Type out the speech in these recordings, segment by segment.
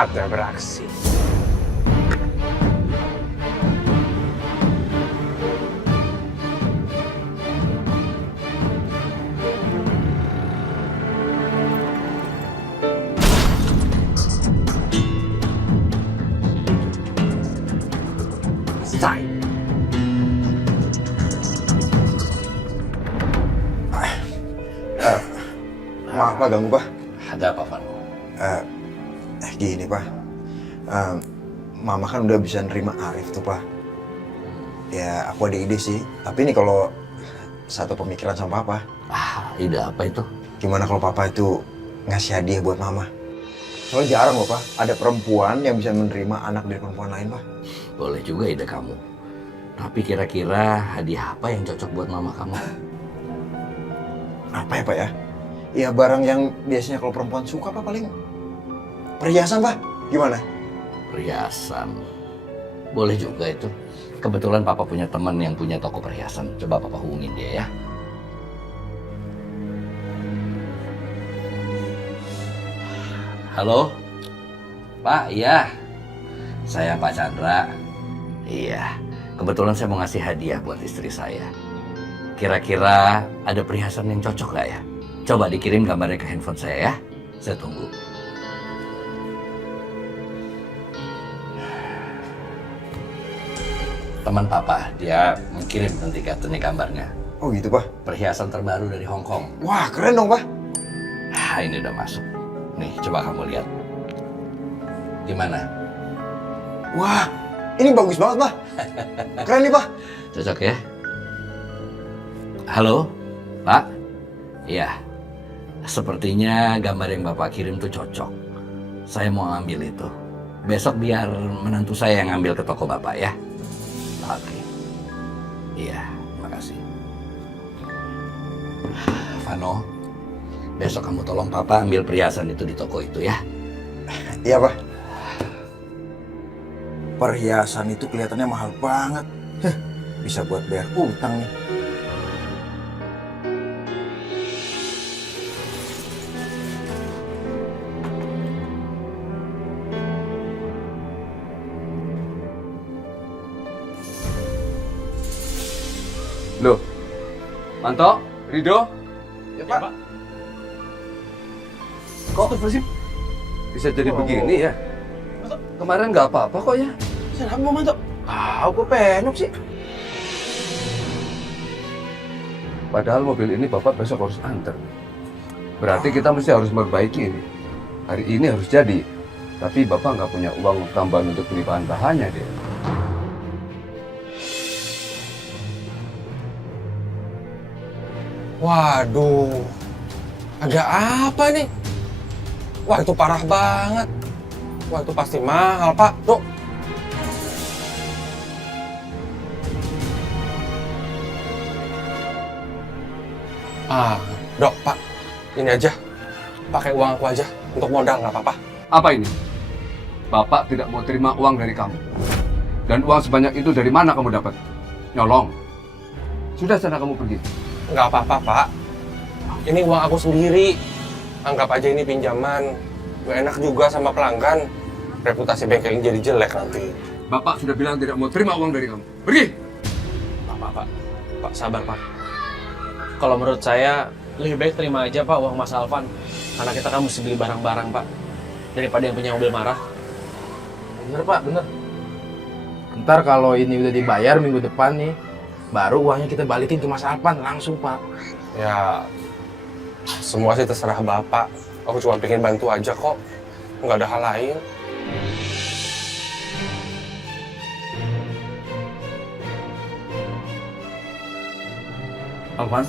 saatnya beraksi. Selesai. Maaf Pak, ganggu Pak. Ada apa, Van? Gini Pak, Mama kan udah bisa nerima Arif tuh Pak. Ya aku ada ide sih, tapi ini kalau satu pemikiran sama Papa. Ide apa itu? Gimana kalau Papa itu ngasih hadiah buat Mama? Soalnya jarang loh Pak, ada perempuan yang bisa menerima anak dari perempuan lain Pak. Boleh juga ide kamu. Tapi kira-kira hadiah apa yang cocok buat mama kamu? Apa ya Pak ya? Ya barang yang biasanya kalau perempuan suka Pak, paling perhiasan Pak. Gimana? Perhiasan. Boleh juga itu. Kebetulan Papa punya teman yang punya toko perhiasan. Coba Papa hubungin dia ya. Halo? Pak, iya. Saya Pak Chandra. Iya. Kebetulan saya mau ngasih hadiah buat istri saya. Kira-kira ada perhiasan yang cocok nggak ya? Coba dikirim gambarnya ke handphone saya ya. Saya tunggu. Teman Papa, dia mengirim nanti gambarnya. Oh gitu Pak? Perhiasan terbaru dari Hong Kong. Wah keren dong Pak. Ini udah masuk. Nih, coba kamu lihat. Gimana? Wah, ini bagus banget Pak. Keren nih Pak. Cocok ya? Halo, Pak? Iya. Sepertinya gambar yang Bapak kirim tuh cocok. Saya mau ambil itu. Besok biar menantu saya yang ambil ke toko Bapak ya. Oke. Iya, makasih. Vano, besok kamu tolong Papa ambil perhiasan itu di toko itu ya. Iya Pak. Perhiasan itu kelihatannya mahal banget. Bisa buat bayar utang nih. Loh, Manto, Rido? Ya Pak. Kok bisa jadi begini ya? Kemarin nggak apa-apa kok ya? Kenapa mau Manto? Gue penyok sih. Padahal mobil ini Bapak besok harus antar. Berarti kita mesti harus memperbaiki ini. Hari ini harus jadi. Tapi Bapak nggak punya uang tambahan untuk beli bahan bahannya deh. Waduh, agak apa nih? Wah itu parah banget. Wah itu pasti mahal Pak. Tuh. Dok Pak, ini aja. Pakai uang aku aja untuk modal nggak apa-apa. Apa ini? Bapak tidak mau terima uang dari kamu. Dan uang sebanyak itu dari mana kamu dapat? Nyolong. Sudah sana kamu pergi. Nggak apa-apa Pak. Ini uang aku sendiri. Anggap aja ini pinjaman. Nggak enak juga sama pelanggan. Reputasi bengkel ini jadi jelek nanti. Bapak sudah bilang tidak mau terima uang dari kamu. Pergi! Pak, Pak sabar Pak. Kalau menurut saya lebih baik terima aja Pak uang Mas Alvan. Karena kita kan mesti beli barang-barang Pak. Daripada yang punya mobil marah. Bener Pak, bener. Ntar kalau ini udah dibayar minggu depan nih, baru uangnya kita balikin ke Mas Alvan langsung Pak. Ya, semua sih terserah Bapak. Aku cuma pengen bantu aja kok. Nggak ada hal lain. Alvan,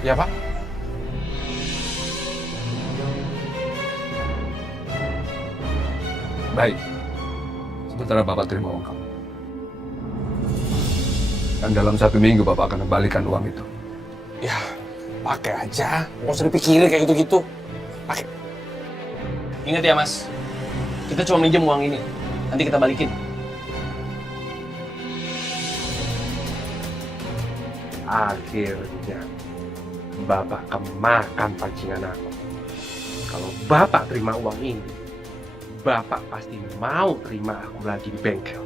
Ya Pak. baik. Sementara Bapak terima uang kamu. Dan dalam 1 minggu Bapak akan kembalikan uang itu. Ya, pakai aja. Nggak usah dipikirin kayak gitu-gitu. Pakai. Ingat ya Mas, kita cuma minjem uang ini. Nanti kita balikin. Akhirnya Bapak kemakan pancingan aku. Kalau Bapak terima uang ini, Bapak pasti mau terima aku lagi di bengkel.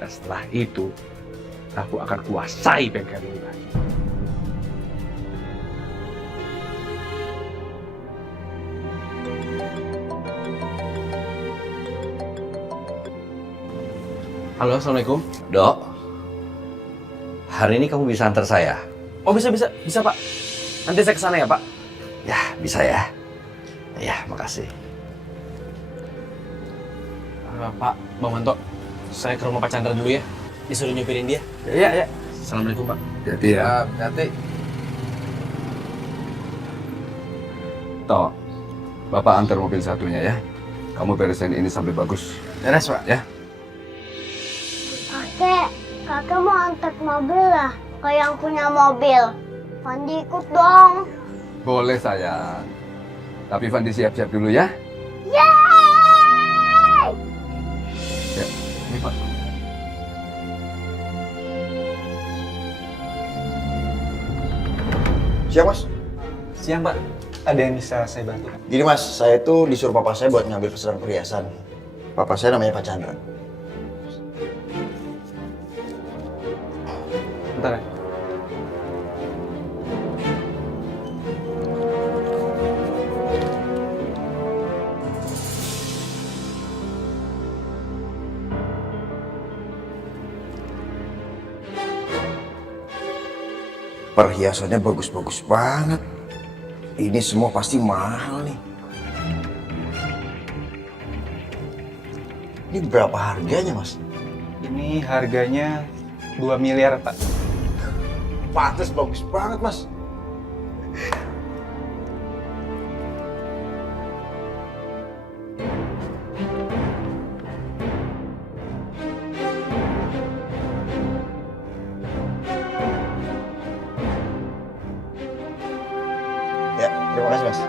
Dan setelah itu, aku akan kuasai bengkel ini lagi. Halo, assalamualaikum. Dok, hari ini kamu bisa antar saya? Oh bisa Pak. Nanti saya kesana ya Pak. Ya, bisa ya. Ya, makasih. Pak, Bang Manto, saya ke rumah Pak Chandra dulu ya. Disuruh nyupirin dia. Iya. Assalamualaikum Pak. Jadi ya, Nanti. Toh, Bapak antar mobil satunya ya. Kamu beresin ini sampai bagus. Beres, Pak. Ya. Kakek mau antar mobil lah ke yang punya mobil. Fandi ikut dong. Boleh sayang. Tapi Fandi siap-siap dulu ya. Yeay! Ya, ini Pak. Siap mas? Siang Pak, ada yang bisa saya bantu? Gini mas, saya itu disuruh papa saya buat ngambil pesanan perhiasan. Papa saya namanya Pak Chandra. Bentar ya. Perhiasannya bagus-bagus banget. Ini semua pasti mahal nih. Ini berapa harganya mas? Ini harganya 2 miliar Pak. Pantes bagus banget mas. Ya, terima kasih mas.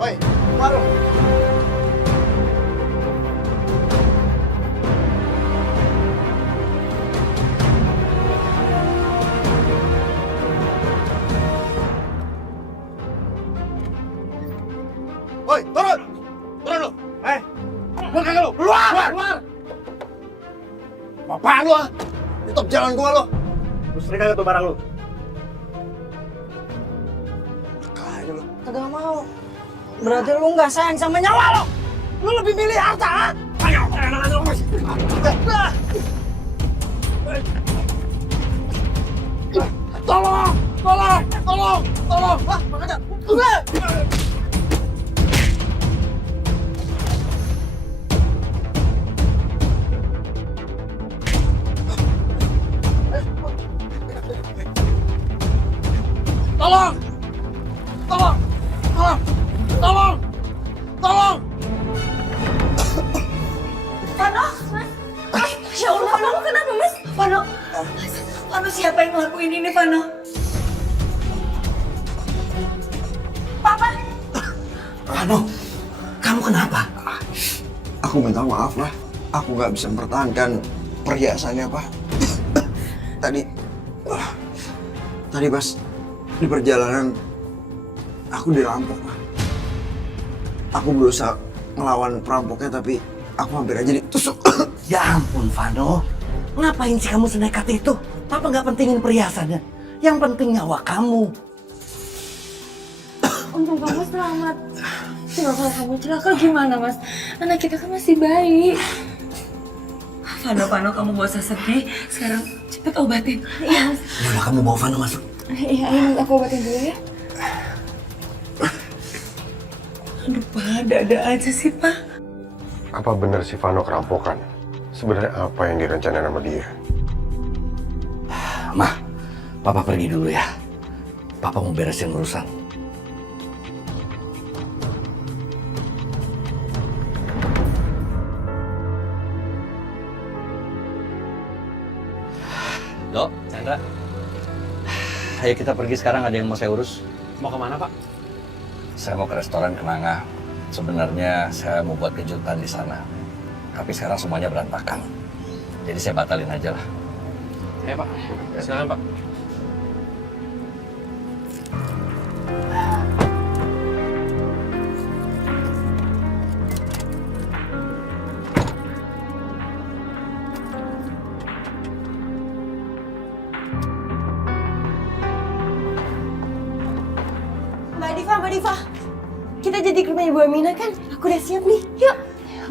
Oi, baru. Oi, turun! Turun lu! Keluar kagak lu? Keluar! Apaan lu ah? Di top jalan gua lu! Lu sering kagak tuh barang lu? Kagak lu. Kagak mau. Berarti lu nggak sayang sama nyawa lo. Lu lebih milih harta, ha? Ayo, enak aja lu mas. Tolong! Wah, makanya. Tolong! Vano, ya Allah, Vano, kenapa mas? Vano, siapa yang ngelakuin ini, Vano? Papa? Vano, kamu kenapa? Aku minta maaf lah. Aku nggak bisa mempertahankan perhiasannya, Pak. Tadi pas di perjalanan aku dirampok, Pak. Aku berusaha ngelawan perampoknya tapi aku hampir aja ditusuk. Ya ampun, Vano. Ngapain sih kamu senekat itu? Papa nggak pentingin perhiasannya. Yang penting nyawa kamu. Untung kamu selamat. Coba kalau kamu celaka gimana, mas? Anak kita kan masih bayi. Vano, kamu gak usah sedih. Sekarang cepet obatin. Iya, mas. Yaudah, kamu bawa Vano masuk. Iya, ayo aku obatin dulu ya. Aduh, Pak, ada aja sih, Pak. Apa benar si Vano kerampokan? Sebenarnya apa yang direncanain sama dia? Mah, Papa pergi dulu ya. Papa mau beresin urusan. Dok, Chandra. Ayo kita pergi sekarang, ada yang mau saya urus. Mau kemana, Pak? Saya mau ke restoran Kenanga. Sebenarnya saya mau buat kejutan di sana. Tapi sekarang semuanya berantakan. Jadi saya batalin aja lah. Ayo, Pak. Silakan, Pak. Mbak Diva. Kita jadi ke rumahnya Bu Aminah kan? Aku udah siap nih, yuk.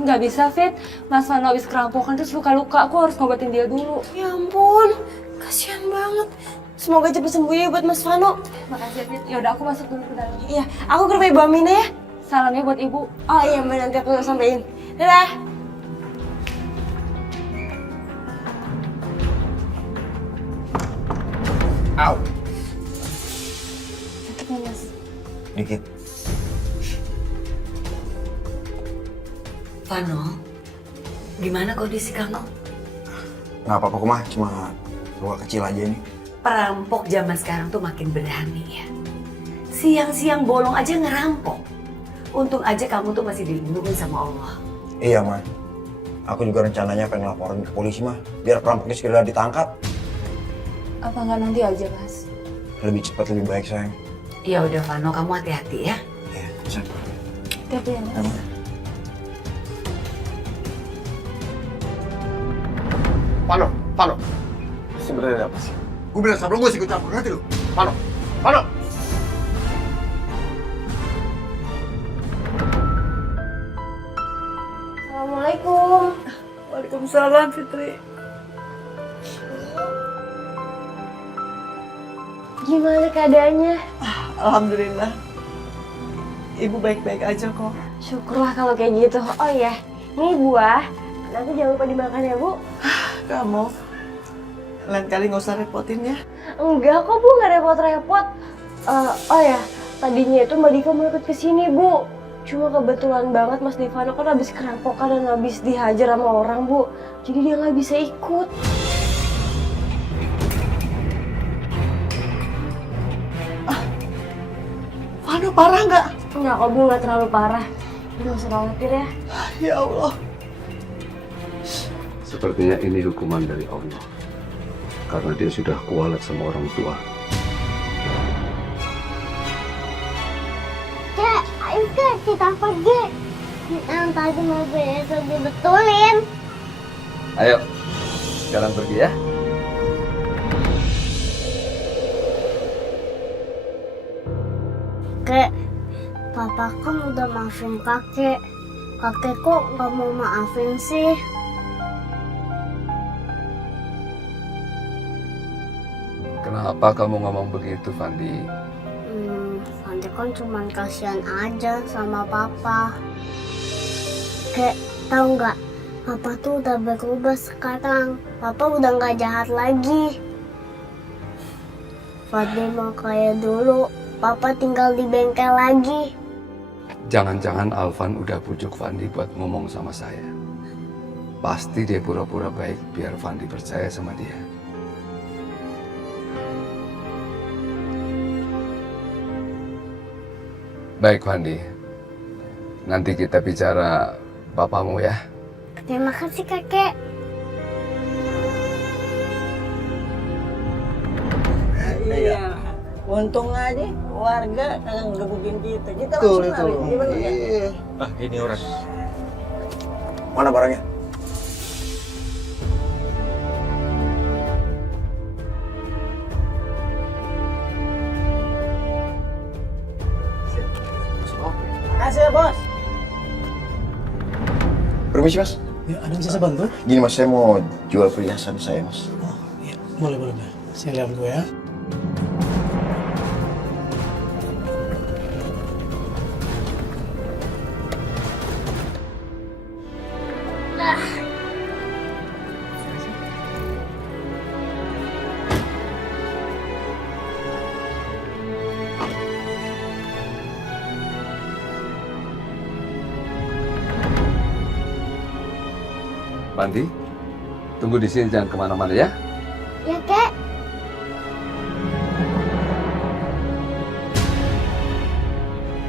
Nggak bisa, Fit. Mas Vano habis kerampokan terus luka-luka. Aku harus ngobatin dia dulu. Ya ampun, kasihan banget. Semoga cepat sembuh ya buat Mas Vano. Makasih, Fit. Yaudah, aku masuk dulu ke dalam. Iya, aku ke rumahnya Bu Aminah ya. Salamnya buat Ibu. Oh iya Mbak, nanti aku sampein. Dadah. Au. Sakit ya, Mas? Dikit. Vano, gimana kondisi kamu? Nggak apa-apa kok mah, cuma luka kecil aja ini. Perampok zaman sekarang tuh makin berani ya. Siang-siang bolong aja ngerampok. Untung aja kamu tuh masih dilindungi sama Allah. Iya mah. Aku juga rencananya pengen laporin ke polisi mah, biar perampoknya segera ditangkap. Apa nggak nanti aja, Mas? Lebih cepat lebih baik sayang. Ya udah Vano, kamu hati-hati ya. Iya, bisa. Hati-hati ya, Mas. Pano. Sebenarnya apa sih? Gue bilang sebelum gue sih ikut campur, ngerti lu? Pano. Assalamualaikum. Waalaikumsalam, Fitri. Gimana keadaannya? Alhamdulillah. Ibu baik-baik aja kok. Syukurlah kalau kayak gitu. Oh iya, ini buah. Nanti jangan lupa dimakan ya, Bu. Kamu lain kali nggak usah repotin ya. Enggak kok, Bu. Nggak repot-repot. Oh ya, tadinya itu Mbak Diva mau ikut ke sini, Bu. Cuma kebetulan banget Mas Divano kan habis kerampokan dan habis dihajar sama orang, Bu. Jadi dia nggak bisa ikut. Vano parah nggak? Enggak kok, Bu. Nggak terlalu parah. Nggak usah khawatir ya. Ya Allah. Sepertinya ini hukuman dari Allah. Karena dia sudah kualat sama orang tua. Kek, ayo Kek, kita pergi. Yang tadi mobil itu dibetulin. Ayo, sekarang pergi ya. Kek, Papa kan udah maafin kakek. Kakek kok nggak mau maafin sih? Kenapa kamu ngomong begitu, Fandi? Fandi kan cuma kasihan aja sama Papa. Kek, tahu nggak? Papa tuh udah berubah sekarang. Papa udah nggak jahat lagi. Fandi mau kayak dulu. Papa tinggal di bengkel lagi. Jangan-jangan Alvan udah pujuk Fandi buat ngomong sama saya. Pasti dia pura-pura baik biar Fandi percaya sama dia. Baik, Fandi. Nanti kita bicara papamu ya. Terima kasih, Kakek. Iya. Untung aja warga kagak ngegebukin kita. Kita langsung lari. Gimana ya? Ah, ini orang. Mana barangnya? Makasih ya, Bos. Permisi mas. Ya, ada yang bisa saya bantu? Gini mas, saya mau jual perhiasan saya mas. Oh, iya. Boleh. Saya lihat dulu ya. Pandi, tunggu di sini jangan kemana-mana ya. Ya, Kek.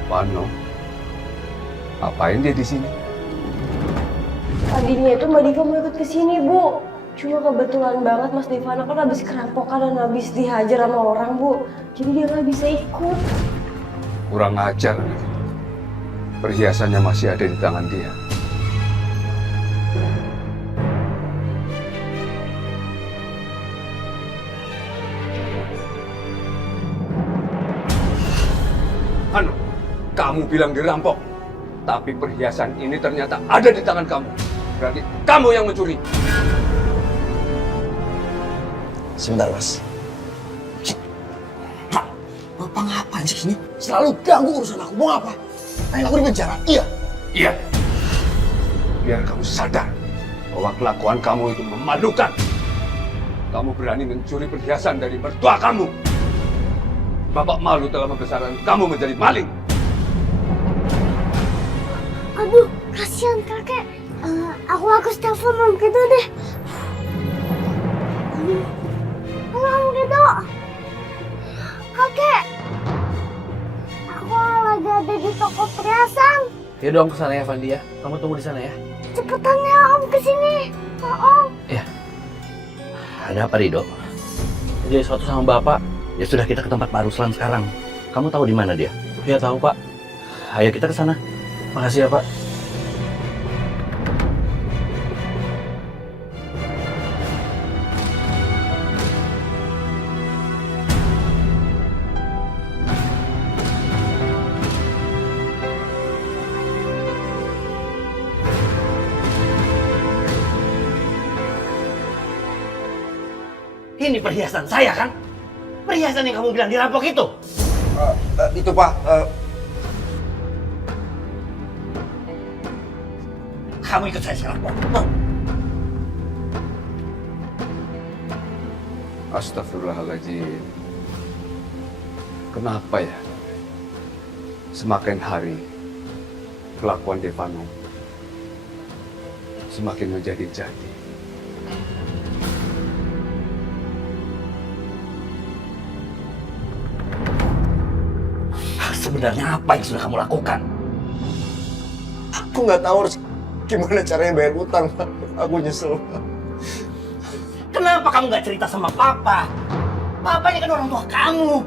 Vano, ngapain dia di sini? Tadinya itu Mbak Diva mau ikut ke sini, Bu. Cuma kebetulan banget Mas Devano kan habis kerampokan dan habis dihajar sama orang, Bu. Jadi dia nggak bisa ikut. Kurang ajar. Perhiasannya masih ada di tangan dia. Anu, kamu bilang dirampok. Tapi perhiasan ini ternyata ada di tangan kamu. Berarti kamu yang mencuri. Sebentar, Mas. Bapak ngapain sih sini? Selalu ganggu urusan aku. Mau apa? Pengen aku di penjara? Iya. Iya. Biar kamu sadar bahwa kelakuan kamu itu memalukan. Kamu berani mencuri perhiasan dari mertua kamu. Bapak malu telah membesarkan kamu menjadi maling. Aduh, kasihan kakek. Aku harus telepon Om Kido deh. Halo Om Kido. Kakek. Aku lagi ada di toko perhiasan. Ya dong, kesana ya Fandi ya. Kamu tunggu di sana ya. Cepetan ya Om kesini. Om. Ya. Ada apa Rido? Jadi sesuatu sama Bapak. Ya sudah, kita ke tempat Pak Ruslan sekarang. Kamu tahu di mana dia? Ya tahu Pak. Ayo kita ke sana. Makasih ya Pak. Ini perhiasan saya kan? Perhiasan yang kamu bilang dirampok itu. Itu, Pak. Kamu ikut saya sekarang. Astagfirullahaladzim. Kenapa ya? Semakin hari kelakuan Devano semakin menjadi-jadi. Sebenarnya apa yang sudah kamu lakukan? Aku nggak tahu harus gimana caranya bayar utang, Pak. Aku nyesel, Pak. Kenapa kamu nggak cerita sama Papa? Papanya kan orang tua kamu.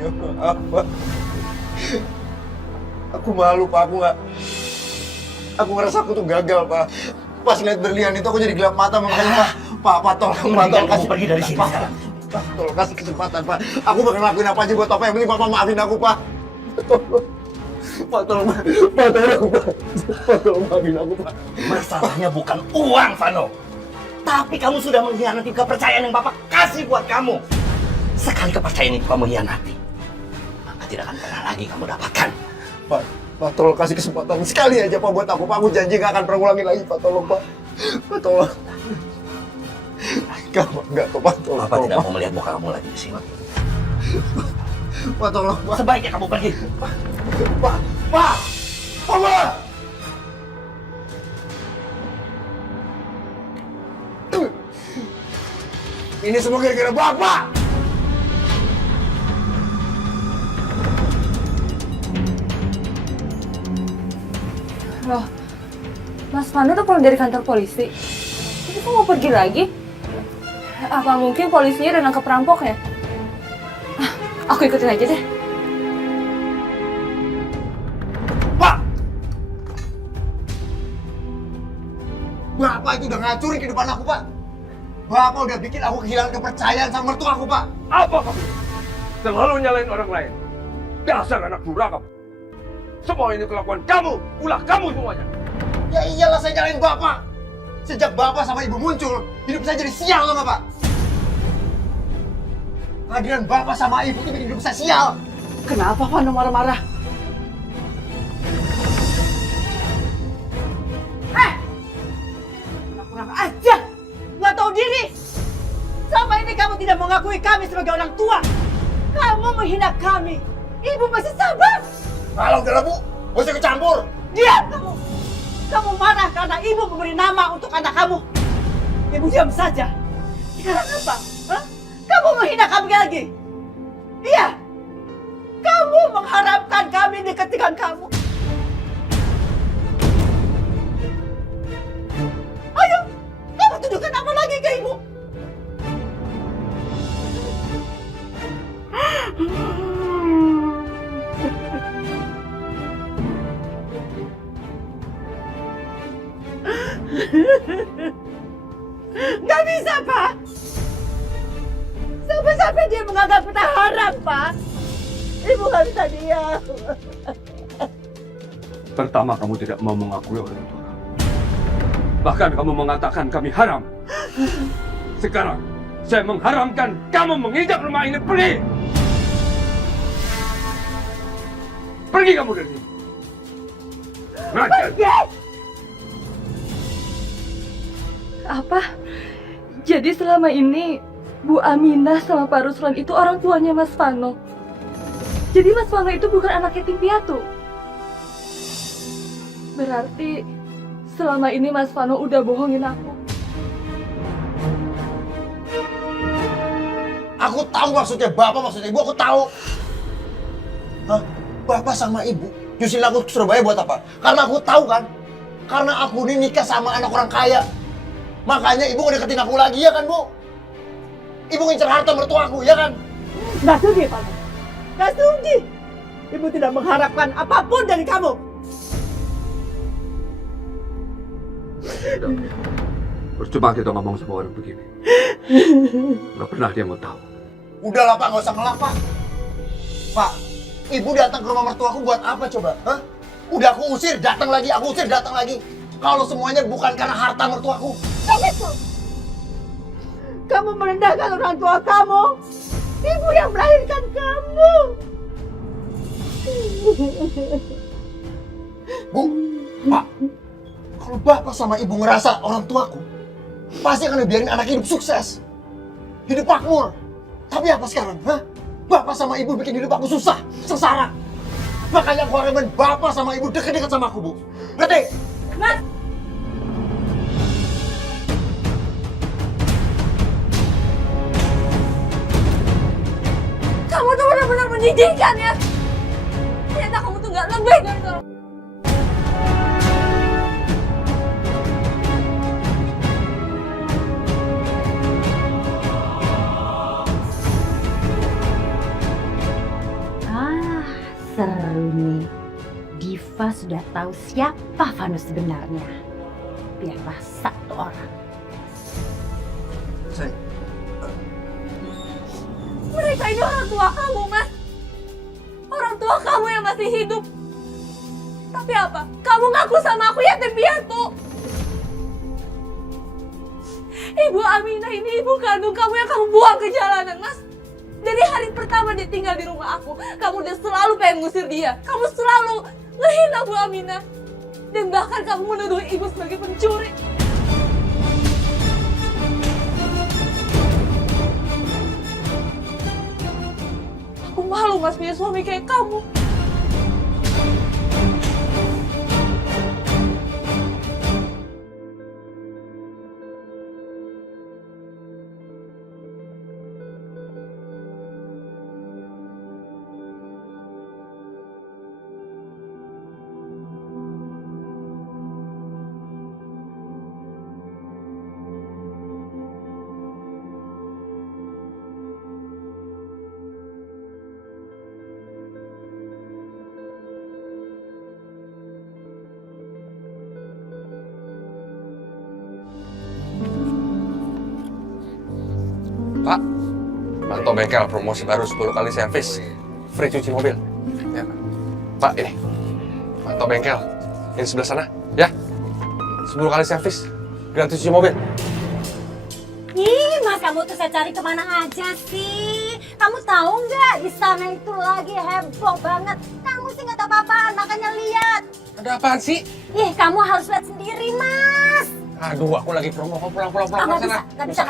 Ya maaf, Pak. Aku malu, Pak. Aku ngerasa aku tuh gagal, Pak. Pas ngeliat berlian itu aku jadi gelap mata, makanya Pak, tolong, Pak, tolong Kamu pergi dari sini sekarang. Pak, tolong kasih kesempatan, Pak. Aku bakal ngelakuin apa aja buat Papa. Yang penting Papa maafin aku, Pak. Tolong. Pak, tolong, Pak. Pak, tolong, Pak. Pak, tolong maafin aku, Pak. Masalahnya bukan uang, Vano. Tapi kamu sudah mengkhianati kepercayaan yang Bapak kasih buat kamu. Sekali kepercayaan itu kamu hianati, maka tidak akan pernah lagi kamu dapatkan. Pak, tolong kasih kesempatan sekali aja, Pak, buat aku. Pak, aku janji nggak akan pernah ulangi lagi, Pak. Tolong, Pak. Pak, tolong. Enggak, Pak, tolong. Bapak tidak mau melihat muka kamu lagi di sini. Pak, tolong, Pak. Sebaiknya kamu pergi. Pak, Pak. Ini semua gara-gara Bapak. Loh, Mas Vano udah pulang dari kantor polisi. Ini kok mau pergi lagi? Apa mungkin polisinya udah nangkep perampok ya? Aku ikutin aja deh. Pak! Bapak itu udah ngacurin kehidupan aku, Pak. Bapak udah bikin aku kehilangan kepercayaan sama mertua aku, Pak. Apa kamu? Selalu nyalain orang lain. Dasar anak durhaka kamu. Semua ini kelakuan kamu, ulah kamu semuanya. Ya iyalah saya nyalain Bapak. Sejak Bapak sama Ibu muncul, hidup saya jadi sial, tau gak, Pak? Kehadiran Bapak sama Ibu itu bikin hidup saya sial. Kenapa Vano marah-marah? Kurang aja, nggak tahu diri. Selama ini kamu tidak mengakui kami sebagai orang tua. Kamu menghina kami. Ibu masih sabar. Kalau udah Bu, gak usah kecampur. Diam kamu. Kamu marah karena ibu memberi nama untuk anak kamu. Ibu diam saja. Sekarang apa? Hah? Kamu menghina kami lagi? Iya. Kamu mengharapkan kami dekat dengan kamu. Ayo, kamu tunjukkan apa lagi ke ibu? Nggak bisa, Pak. Sampai-sampai dia menganggap kita haram, Pak. Ibu nggak bisa diam. Pertama, kamu tidak mau mengakui orang tua kamu. Bahkan kamu mengatakan kami haram. Sekarang, saya mengharamkan kamu menginjak rumah ini. Pergi! Pergi kamu dari sini. Pergi! Apa? Jadi selama ini Bu Aminah sama Pak Ruslan itu orang tuanya Mas Vano. Jadi Mas Vano itu bukan anak yatim piatu. Berarti selama ini Mas Vano udah bohongin aku. Aku tahu maksudnya Bapak, maksudnya Ibu, aku tahu. Hah? Bapak sama Ibu nyusin aku ke Surabaya buat apa? Karena aku tahu kan. Karena aku ini nikah sama anak orang kaya. Makanya Ibu ngedeketin aku lagi, ya kan, Bu? Ibu ngincer harta mertua aku, ya kan? Nggak sudi, Pak. Nggak sudi. Ibu tidak mengharapkan apapun dari kamu. Percuma kita ngomong sama orang begini. Nggak pernah dia mau tahu. Udahlah, Pak, nggak usah ngelak, Pak. Pak, Ibu datang ke rumah mertuaku buat apa coba? Hah? Udah aku usir, datang lagi, aku usir, datang lagi. Kalau semuanya bukan karena harta mertuaku. Begitu. Kamu merendahkan orang tua kamu. Ibu yang melahirkan kamu. Bu, Pak, kalau Bapak sama Ibu ngerasa orang tuaku, pasti akan biarin anak hidup sukses. Hidup makmur. Tapi apa sekarang? Hah? Bapak sama Ibu bikin hidup aku susah, sengsara. Makanya aku harapin Bapak sama Ibu deket-deket sama aku, Bu. Ngerti? Mas! Kamu tuh benar-benar menjijikkan ya. Ternyata kamu tuh nggak lebih dari orang. Seru nih. Diva sudah tahu siapa Vano sebenarnya. Biarlah satu orang. Mereka ini orang tua kamu, Mas. Orang tua kamu yang masih hidup. Tapi apa? Kamu ngaku sama aku yatim piatu. Ibu Aminah ini ibu kandung kamu yang kamu buang ke jalanan, Mas. Dari hari pertama dia tinggal di rumah aku, kamu udah selalu pengen ngusir dia. Kamu selalu ngehina Bu Aminah. Dan bahkan kamu menuduh ibu sebagai pencuri. Aku malu, Mas, punya suami kayak kamu. Pak, mantau bengkel promosi baru 10 kali servis, free cuci mobil. Ya. Pak, ini mantau bengkel, ini sebelah sana, ya. 10 kali servis, gratis cuci mobil. Ih, Mas, kamu tuh saya cari kemana aja sih? Kamu tahu nggak di sana itu lagi heboh banget. Kamu sih nggak tahu apa-apaan, makanya lihat. Ada apaan sih? Ih, kamu harus lihat sendiri, Mas. Aduh, aku lagi promo, pulang Nggak bisa, nggak bisa.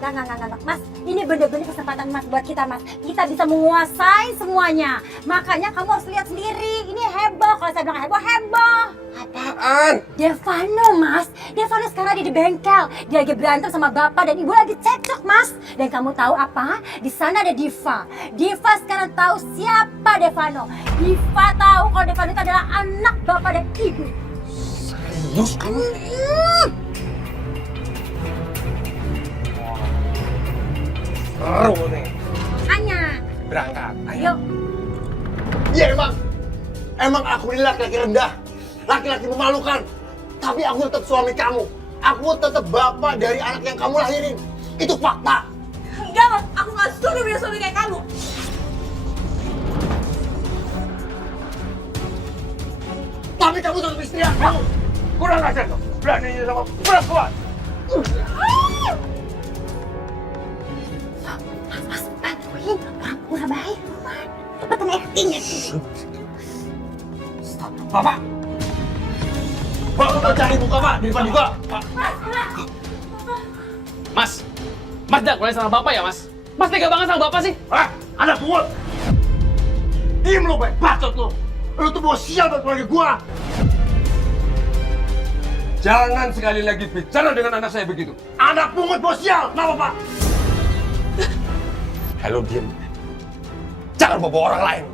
Nggak. Mas, ini bener-bener kesempatan Mas buat kita, Mas. Kita bisa menguasai semuanya. Makanya kamu harus lihat sendiri. Ini heboh. Kalau saya bilang heboh, heboh. apaan? Devano, Mas. Devano sekarang ada di bengkel. Dia lagi berantem sama bapak dan ibu lagi cekcok, Mas. Dan kamu tahu apa? Di sana ada Diva. Diva sekarang tahu siapa Devano. Diva tahu kalau Devano itu adalah anak bapak dan ibu. Serius kamu? Seru nih. Hanya. Berangkat. Ayo. Iya emang aku ini laki-laki rendah, laki-laki memalukan. Tapi aku tetap suami kamu. Aku tetap bapak dari anak yang kamu lahirin. Itu fakta. Enggak, Mas. Aku nggak setuju punya suami kayak kamu. Tapi kamu tetap istri aku. Kurang ajar kau. Beraninya sama perempuan. Mas, bantuin. Pura-pura baik, Roman. Cepetan acting-nya. Bapak! Bapak cari muka, Pak. Di depan juga. Mas! Mas jangan kulai sama bapak ya, Mas? Mas tega banget sama bapak sih? Hah? Anak pungut! Diem lu, Pak. Bacot lu. Lu tuh bawa sial buat keluarga gua. Jangan sekali lagi bicara dengan anak saya begitu. Anak pungut bawa sial. Kenapa, Pak? Halo, diem. Jangan bawa orang lain.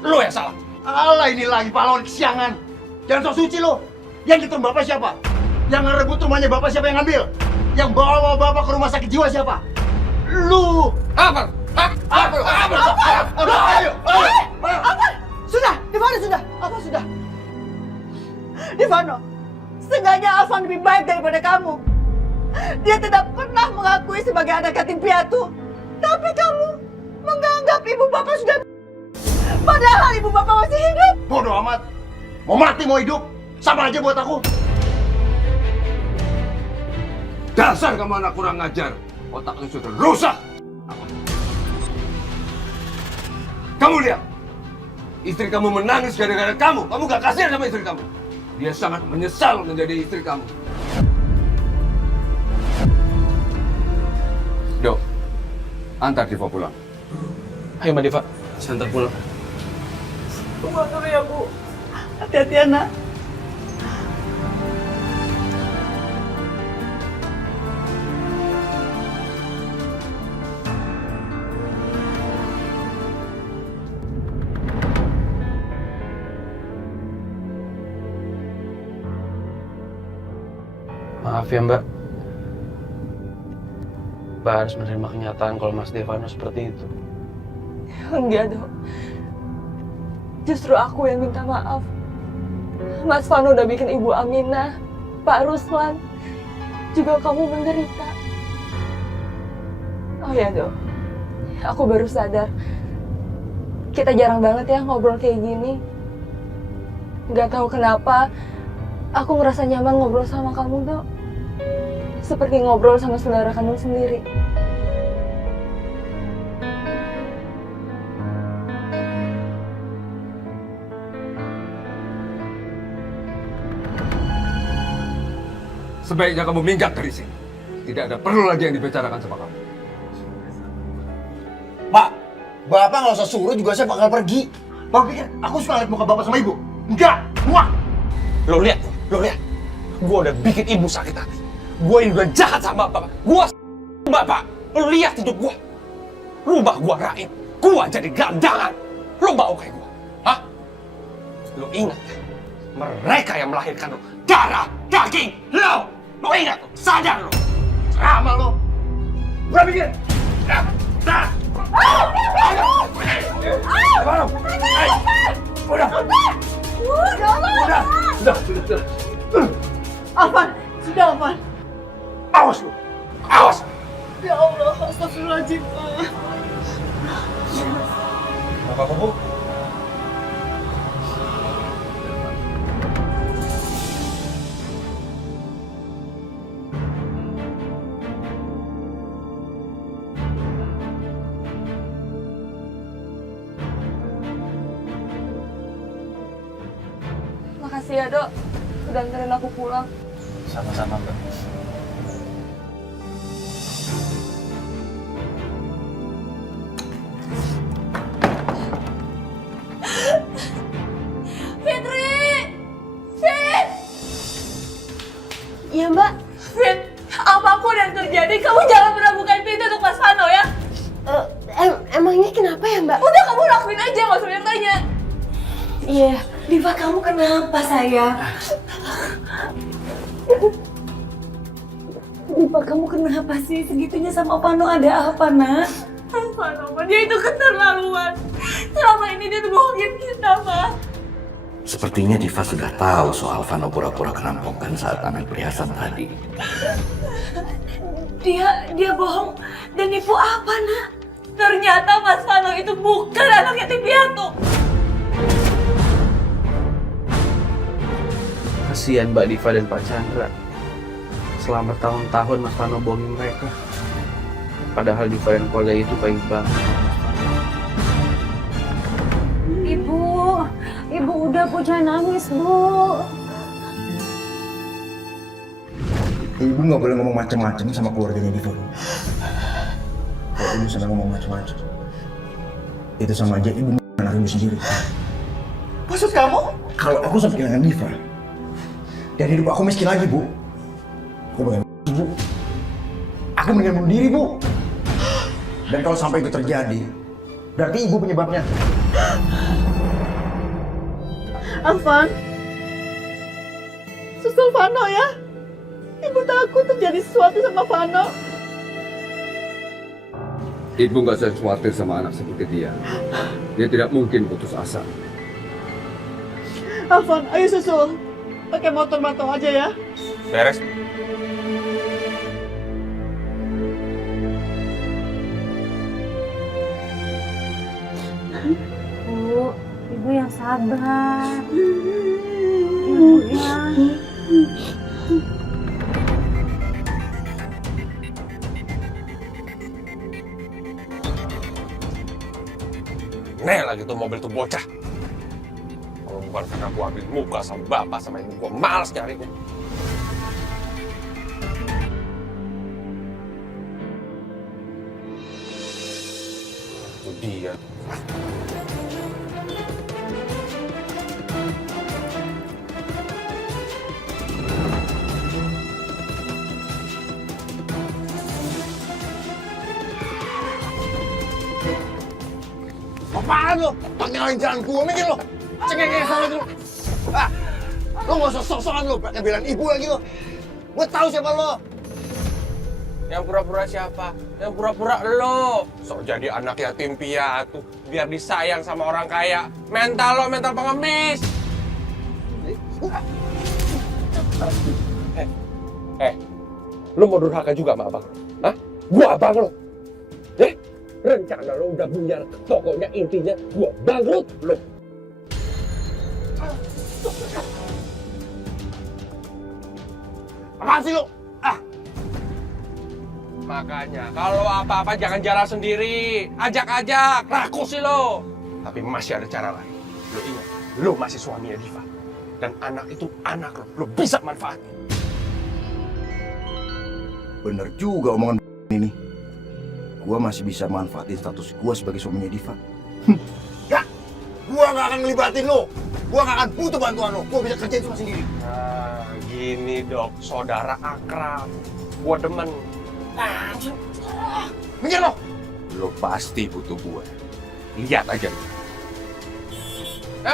Lu yang salah. Alah ini lagi pahlawan kesiangan. Jangan sok suci lo. Yang diturun bapak siapa? Yang ngerebut rumahnya bapak siapa yang ngambil? Yang bawa bapak ke rumah sakit jiwa siapa? Lu. Apa? Apa? Ayo. Apa? Sudah, Devano sudah. Apa sudah? Devano, setidaknya Alvan lebih baik daripada kamu. Dia tidak pernah mengakui sebagai anak yatim piatu. Tapi kamu menganggap ibu bapak sudah... Padahal ibu bapak masih hidup. Bodoh amat. Mau mati mau hidup, sama aja buat aku. Dasar kamu anak kurang ngajar. Otaknya sudah rusak. Kamu lihat. Istri kamu menangis gara-gara kamu. Kamu gak kasihan sama istri kamu. Dia sangat menyesal menjadi istri kamu. Dok, antar Diva pulang. Ayo Mbak Diva, saya antar pulang. Pulang dulu ya, Bu. Hati-hati, anak. Maaf ya Mbak. Mbak harus menerima kenyataan kalau Mas Devano seperti itu. Enggak, Dok. Justru aku yang minta maaf. Mas Vano udah bikin Ibu Aminah, Pak Ruslan, juga kamu menderita. Oh ya, Dok. Aku baru sadar. Kita jarang banget ya ngobrol kayak gini. Nggak tahu kenapa, aku ngerasa nyaman ngobrol sama kamu, Dok. Seperti ngobrol sama saudara kandung sendiri. Sebaiknya kamu minggat dari sini. Tidak ada perlu lagi yang dibicarakan sama kamu. Pak, bapak nggak usah suruh juga saya bakal pergi. Bapak pikir aku suka lihat muka bapak sama ibu? Enggak, muak. Lo lihat. Gua udah bikin ibu sakit hati. Gua ini udah jahat sama bapak. Gua bapak. Lo lihat hidup gua. Rubah gua raib. Gua jadi gelandangan. Lo mau kayak gua? Hah? Lo ingat? Mereka yang melahirkan lo. Darah, daging, lo. Lo ingat lo? Sadar lo. Sama lo. Berapa pikir? Sudah. Alvan, sudah Alvan. Awas lu. Awas. Ya Allah, astagfirullahaladzim. Apa-apa, Bu? Makasih ya, Dok. Udah anterin aku pulang. Sama-sama, Mbak. Fitri! Fit! Iya mbak. Fit, apapun yang terjadi, kamu jangan pernah bukain pintu untuk Mas Vano ya. Emangnya kenapa ya mbak? Udah kamu lakuin aja, nggak usah yang tanya. Iya. Diva, kamu kenapa sayang? Diva, kamu kenapa sih? Segitunya sama Vano ada apa, nak? Vano, dia itu keterlaluan. Selama ini dia tuh bohongin kita, Ma. Sepertinya Diva sudah tahu soal Vano pura-pura kerampokan saat ambil perhiasan tadi. Dia bohong dan nipu apa, nak? Ternyata Mas Vano itu bukan anak yatim piatu. Kasihan Mbak Diva dan Pak Chandra. Selama tahun-tahun Mas Vano bohongin mereka. Padahal Diva dan Polda itu baik banget. Ibu udah, Bu, jangan nangis, Bu. Ibu nggak boleh ngomong macam-macam sama keluarganya Diva. Kalau ibu sampai ngomong macam-macam, itu sama aja ibu anak ibu sendiri. Maksud kamu? Kalau aku sampai kehilangan Diva, dan hidup aku miskin lagi, Bu. Aku pengen ibu. Aku mendingan bunuh diri, Bu. Dan kalau sampai itu terjadi, berarti ibu penyebabnya. Alvan, susul Vano ya. Ibu takut terjadi sesuatu sama Vano. Ibu nggak usah khawatir sama anak seperti dia. Dia tidak mungkin putus asa. Alvan, ayo susul. Pakai motor Mato aja ya. Beres. Bu, ibu yang sabar. Ibu yang... Nih lagi tuh mobil tuh bocah. Kalau bukan karena aku ambil muka sama bapak sama ibu, gua malas nyari gua. Itu dia. Apaan lo? Pakai lain jalan gua, mikir lo. Cengeng sama itu. Ah, lo nggak usah sok-sokan lo, pakai belain ibu lagi lo. Gue tahu siapa lo. Yang pura-pura siapa? Yang pura-pura lo. Sok jadi anak yatim piatu, biar disayang sama orang kaya. Mental lo, mental pengemis. Lo mau durhaka juga sama abang lo? Hah? Gua abang lo. Rencana lo udah buyar, pokoknya intinya gua bangkrut lo. Apaan sih lo? Makanya kalau apa-apa jangan jalan sendiri, ajak-ajak, rakusi lo. Tapi masih ada cara lain. Lo ingat, lo masih suaminya Diva. Dan anak itu anak lo bisa manfaatin. Bener juga omongan ini. Gua masih bisa manfaatin status gua sebagai suaminya Diva. Ya, gua nggak akan ngelibatin lo. Gua nggak akan butuh bantuan lo. Gua bisa kerjain semua sendiri. Nah, gini dok, saudara akrab. Gua demen. Mikir lo. Lo pasti butuh gue. Lihat aja lo.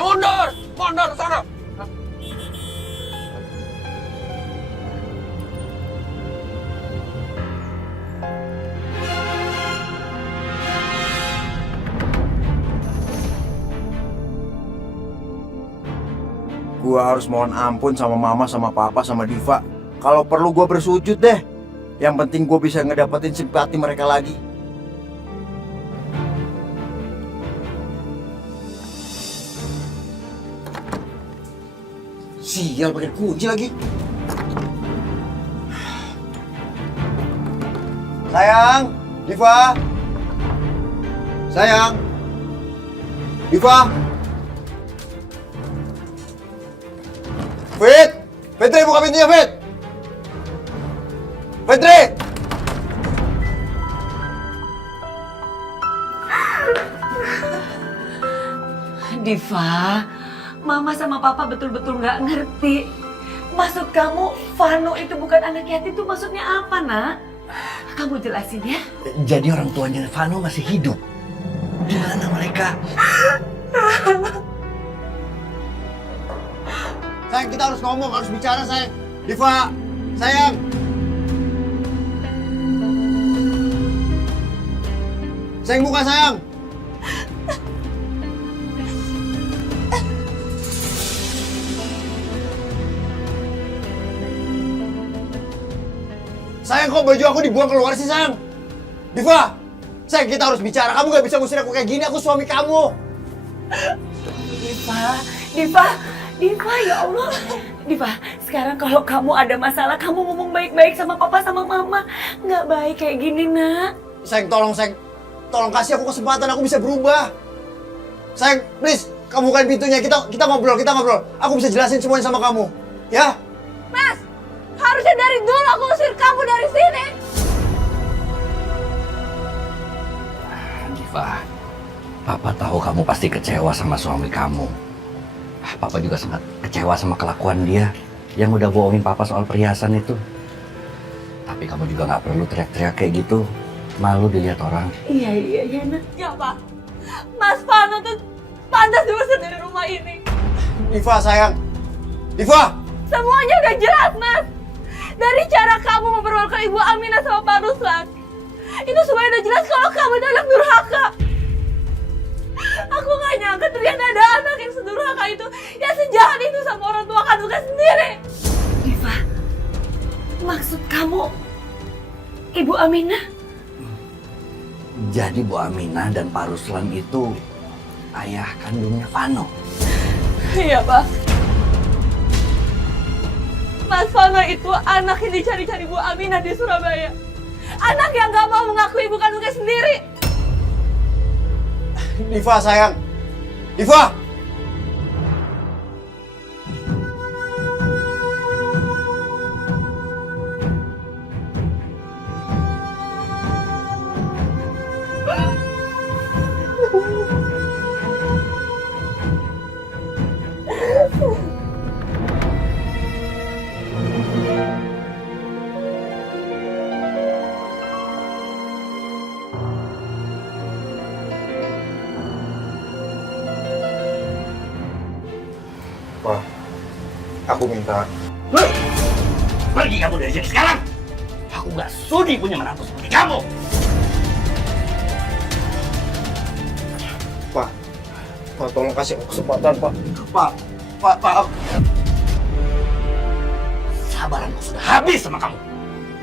Mundur, mundur sana. Gua harus mohon ampun sama mama, sama papa, sama Diva. Kalau perlu gua bersujud deh. Yang penting gua bisa ngedapetin simpati mereka lagi. Sial, pakai kunci lagi. Sayang, Diva. Sayang. Diva. Fit! Fitri, buka pintunya, Fit! Fitri! Diva, Mama sama Papa betul-betul nggak ngerti. Maksud kamu Vano itu bukan anak yatim itu maksudnya apa, Nak? Kamu jelasin ya. Jadi orang tuanya Vano masih hidup. Di mana mereka? Sayang, kita harus ngomong, harus bicara, sayang. Diva, sayang. Sayang, buka, sayang. Sayang, kok baju aku dibuang keluar sih, sayang? Diva, sayang, kita harus bicara. Kamu gak bisa ngusir aku kayak gini, aku suami kamu. Diva, ya Allah. Diva, sekarang kalau kamu ada masalah, kamu ngomong baik-baik sama papa sama mama. Nggak baik kayak gini, Nak. Sayang, tolong kasih aku kesempatan, aku bisa berubah. Sayang, please, kamu bukain pintunya, kita ngobrol. Aku bisa jelasin semuanya sama kamu, ya? Mas, harusnya dari dulu aku usir kamu dari sini. Diva, Papa tahu kamu pasti kecewa sama suami kamu. Papa juga sangat kecewa sama kelakuan dia yang udah bohongin Papa soal perhiasan itu. Tapi kamu juga nggak perlu teriak-teriak kayak gitu. Malu dilihat orang. Iya, Nak. Ya, Pak. Mas Vano tuh pantas diusir dari rumah ini. Diva, sayang. Diva! Semuanya udah jelas, Mas. Dari cara kamu memperlakukan Ibu Aminah sama Pak Ruslan, itu semuanya udah jelas kalau kamu itu anak durhaka. Aku gak nyangka ternyata ada anak yang sedurhaka itu, yang sejahat itu sama orang tua kandungnya sendiri. Diva, maksud kamu Ibu Aminah? Jadi Bu Aminah dan Pak Ruslan itu ayah kandungnya Vano. Iya, Pak. Mas Vano itu anak yang dicari-cari Bu Aminah di Surabaya. Anak yang gak mau mengakui ibu kandungnya sendiri. Diva, sayang. Diva! Pak, aku minta. Pergi kamu dari sini sekarang. Aku gak sudi punya menantu seperti kamu. Pak, tolong kasih aku kesempatan, Pak. Pak. Sabaranku sudah habis sama kamu.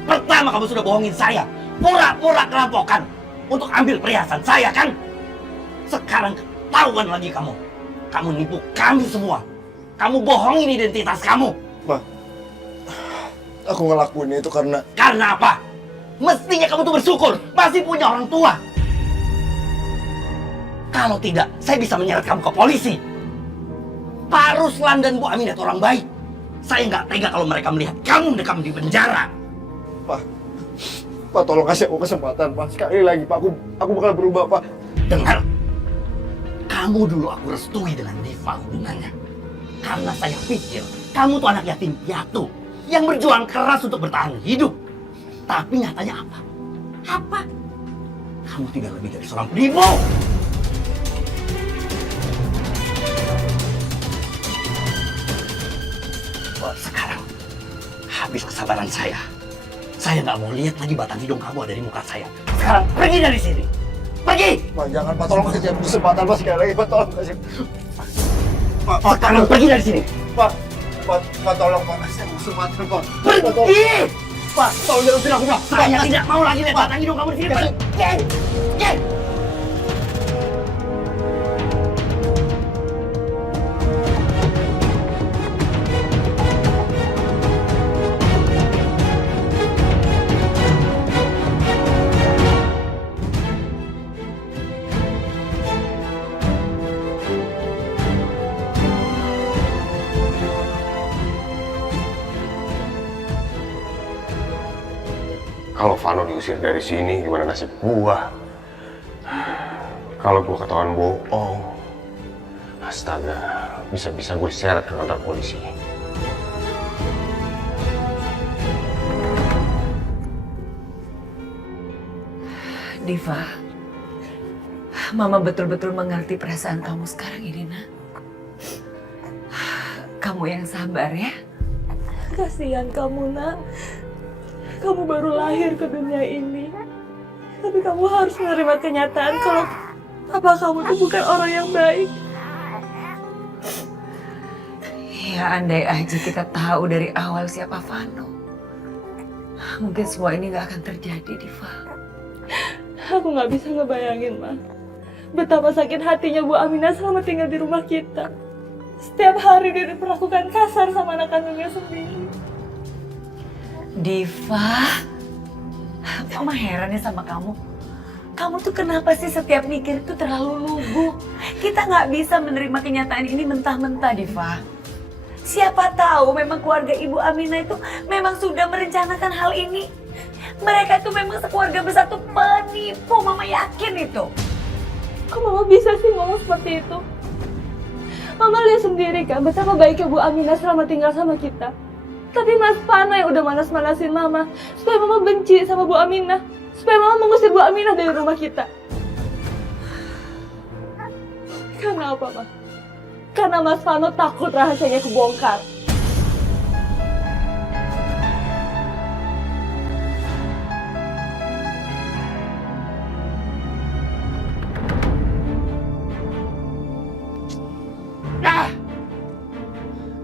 Pertama kamu sudah bohongin saya. Pura-pura kerampokan untuk ambil perhiasan saya, kan? Sekarang ketahuan lagi kamu. Kamu nipu kami semua. Kamu bohongin identitas kamu. Pak, aku ngelakuin itu karena... Karena apa? Mestinya kamu tuh bersyukur masih punya orang tua. Kalau tidak, saya bisa menyeret kamu ke polisi. Pak Ruslan dan Bu Aminah itu orang baik. Saya nggak tega kalau mereka melihat kamu mendekam di penjara. Pak, tolong kasih aku kesempatan, Pak. Sekali lagi, Pak. Aku bakal berubah, Pak. Dengar, kamu dulu aku restui dengan Diva hubungannya. Karena saya pikir kamu tuh anak yatim piatu yang berjuang keras untuk bertahan hidup. Tapi nyatanya apa? Apa? Kamu tidak lebih dari seorang penipu. Sekarang habis kesabaran saya. Saya nggak mau lihat lagi batang hidung kamu ada di muka saya. Sekarang pergi dari sini. Pergi! Pak, jangan, Pak. Tolong kasih aku kesempatan, Pak. Sekali lagi, Pak. Tolong kasih. Pak, sekarang pergi dari sini. Pak, tolong, Pak. Kasih aku kesempatan, Pak. Pergi! Pak, tolong jangan usir aku, Pak. Saya tidak mau lagi lihat batang hidung kamu di sini. Pergi! Pergi! Kalau Vano diusir dari sini, gimana nasib gua? Kalau gua ketahuan bohong, astaga, bisa-bisa gue diseret ke kantor polisi. Diva, Mama betul-betul mengerti perasaan kamu sekarang ini, Nak. Kamu yang sabar ya. Kasihan kamu, Nak. Kamu baru lahir ke dunia ini. Tapi kamu harus menerima kenyataan kalau papa kamu itu bukan orang yang baik. Ya andai aja kita tahu dari awal siapa Vano. Mungkin semua ini gak akan terjadi, Diva. Aku nggak bisa ngebayangin, Ma. Betapa sakit hatinya Bu Aminah selama tinggal di rumah kita. Setiap hari dia diperlakukan kasar sama anak kandungnya sendiri. Diva, Mama heran ya sama kamu. Kamu tuh kenapa sih setiap mikir tuh terlalu lugu? Kita nggak bisa menerima kenyataan ini mentah-mentah, Diva. Siapa tahu memang keluarga Ibu Aminah itu memang sudah merencanakan hal ini. Mereka itu memang sekeluarga besar tuh penipu, Mama yakin itu. Kok Mama bisa sih ngomong seperti itu? Mama lihat sendiri kan betapa baiknya Bu Aminah selama tinggal sama kita. Tapi Mas Vano yang udah manas-manasin Mama supaya Mama benci sama Bu Aminah, supaya Mama mengusir Bu Aminah dari rumah kita. Karena apa, Ma? Karena Mas Vano takut rahasianya kebongkar.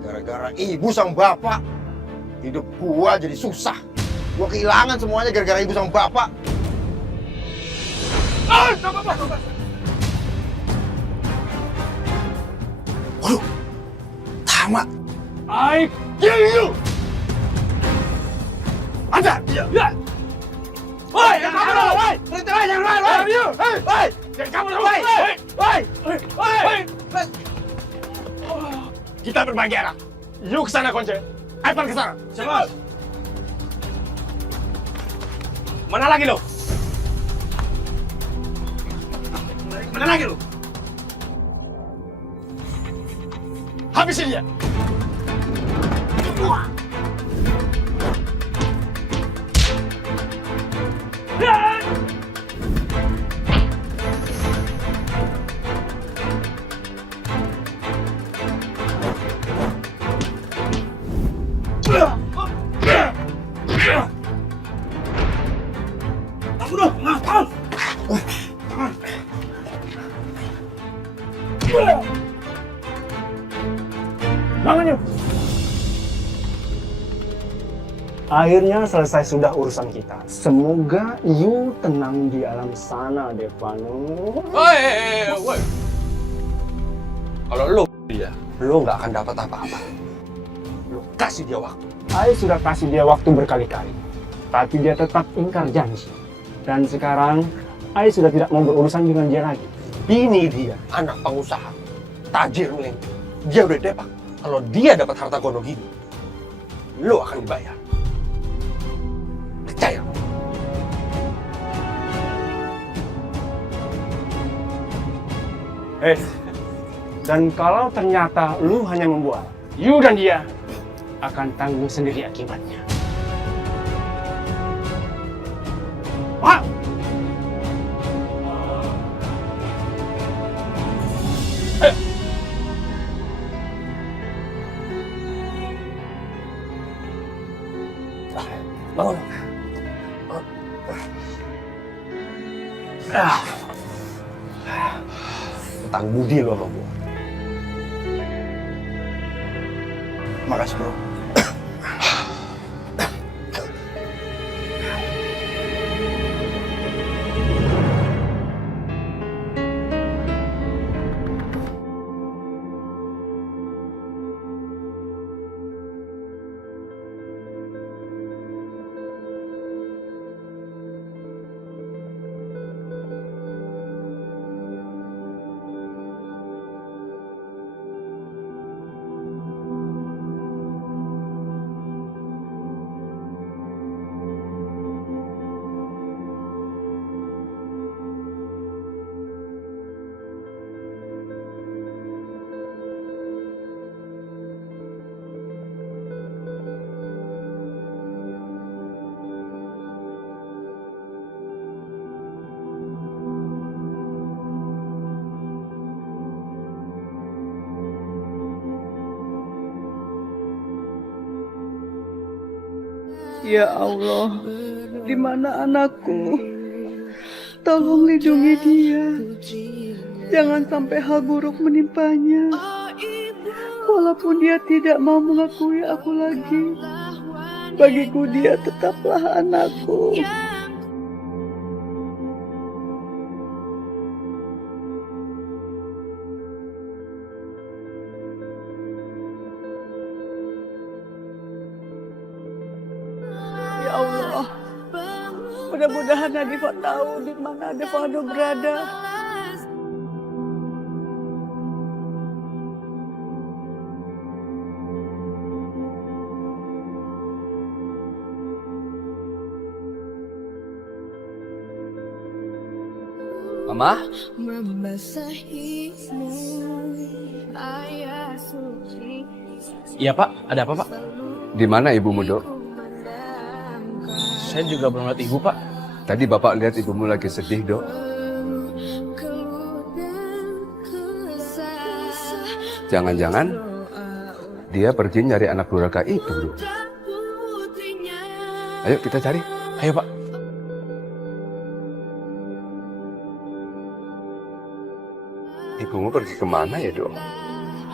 Gara-gara ibu sama bapak, hidup gua jadi susah. Gua kehilangan semuanya gara-gara ibu sama bapak. Waduh, tamat. I kill you. Ada. Ya. Woi, yang kamu dong, woi. Berhenti, yang lain, woi. Woi, yang kamu dong, woi. Woi. Kita berbagi arah. You kesana, Konce. Ivan kesana. Siapa? Mana lagi lo? Mana lagi lo? Habisin dia. Akhirnya selesai sudah urusan kita. Semoga you tenang di alam sana, Devano. Woi. Kalau lu dia, lu nggak akan dapat apa-apa. Lu kasih dia waktu. Saya sudah kasih dia waktu berkali-kali, tapi dia tetap ingkar janji. Dan sekarang, saya sudah tidak mau berurusan dengan dia lagi. Ini dia, anak pengusaha, tajir melintir. Dia udah depak. Kalau dia dapat harta gono gini, lu akan dibayar. Percaya. Dan kalau ternyata lu hanya membual, you dan dia akan tanggung sendiri akibatnya. Wah! Bangun. Utang budi lo sama gua. Makasih, bro. Ya Allah, di mana anakku? Tolong lindungi dia. Jangan sampai hal buruk menimpanya. Walaupun dia tidak mau mengakui aku lagi, bagiku dia tetaplah anakku. Ya Allah, mudah-mudahan Nadifa tahu di mana Devano berada. Mama? Iya Pak, ada apa Pak? Di mana ibumu, Dok? Saya juga belum lihat ibu Pak. Tadi Bapak lihat ibumu lagi sedih, Dok. Jangan-jangan dia pergi nyari anak durhaka itu, Dok. Ayo kita cari. Ayo Pak. Ibumu pergi kemana ya, Dok?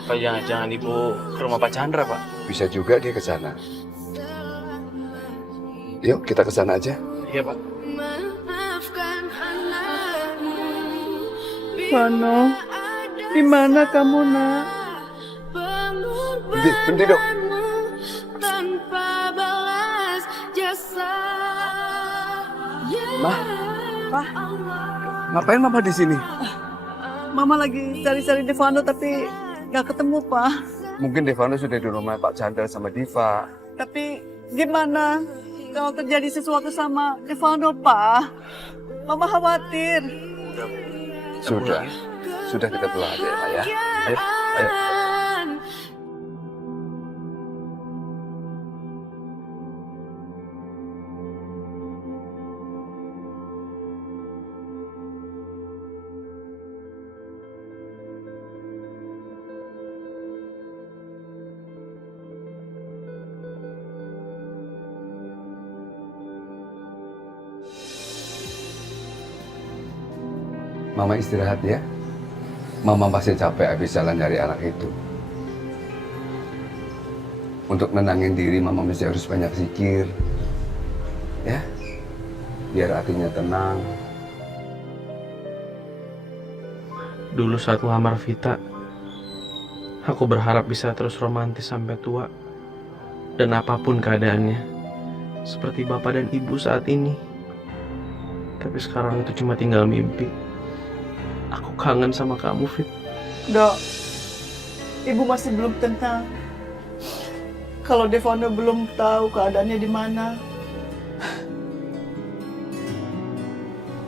Apa jangan-jangan ibu ke rumah Pak Chandra Pak? Bisa juga dia ke sana. Yuk kita ke sana aja. Iya Pak. Vano, di mana kamu, Nak? Berhenti, Dok. Ma, Pak, ngapain Mama di sini? Mama lagi cari-cari Devano tapi nggak ketemu, Pak. Mungkin Devano sudah di rumah Pak Chandra sama Diva. Tapi gimana kalau terjadi sesuatu sama Devano, Pak? Mama khawatir. Sudah kita pulang aja ya, Ayo, ayo. Mama istirahat ya. Mama masih capek habis jalan dari anak itu. Untuk menenangin diri, Mama mesti harus banyak zikir. Ya, biar hatinya tenang. Dulu saat ngelamar Vita, aku berharap bisa terus romantis sampai tua. Dan apapun keadaannya, seperti bapak dan ibu saat ini. Tapi sekarang itu cuma tinggal mimpi. Aku kangen sama kamu, Fit. Dok, Ibu masih belum tenang. Kalau Devano belum tahu keadaannya di mana.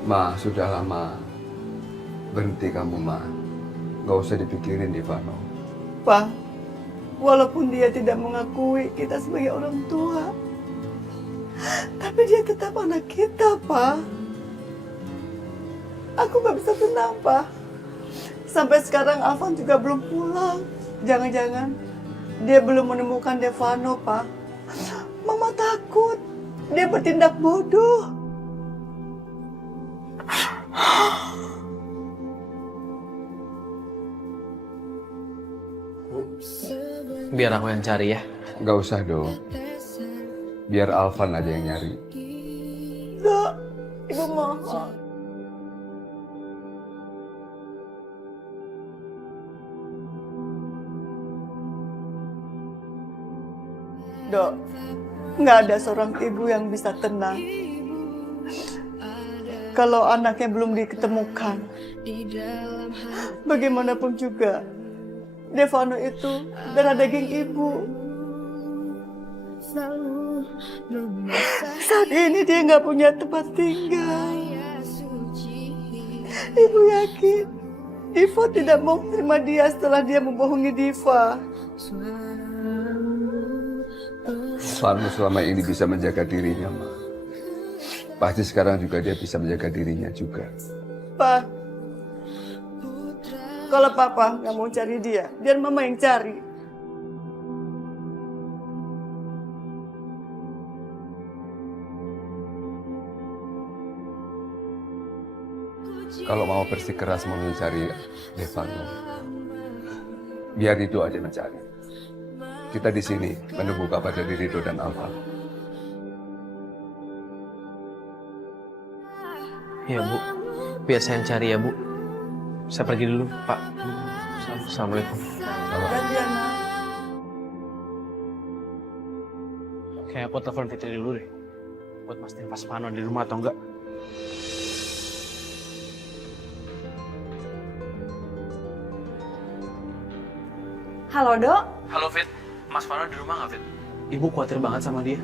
Ma, sudah lama. Berhenti kamu, Ma. Gak usah dipikirin, Devano. Pak, walaupun dia tidak mengakui kita sebagai orang tua, tapi dia tetap anak kita, Pak. Aku gak bisa tenang, Pak. Sampai sekarang Alvan juga belum pulang. Jangan-jangan dia belum menemukan Devano, Pak. Mama takut dia bertindak bodoh. Biar aku yang cari ya. Gak usah dong. Biar Alvan aja yang nyari. Dok, Ibu mohon. Dok, nggak ada seorang ibu yang bisa tenang kalau anaknya belum diketemukan. Bagaimanapun juga, Devano itu darah daging ibu. Saat ini dia nggak punya tempat tinggal. Ibu yakin Diva tidak mau menerima dia setelah dia membohongi Diva. Vano selama ini bisa menjaga dirinya, Ma. Pasti sekarang juga dia bisa menjaga dirinya juga. Pak, kalau Papa nggak mau cari dia, biar Mama yang cari. Kalau mau bersikeras mencari Devano, biar itu aja mencari. Kita di sini menunggu kabar dari Rido dan Alfa. Iya Bu, biar saya yang cari ya Bu. Saya pergi dulu Pak. Assalamualaikum. Kayak aku telepon Fitri dulu deh. Buat mastiin Mas Vano di rumah atau enggak. Halo, Dok. Halo Fit, Mas Vano di rumah nggak Fit? Ibu khawatir banget sama dia.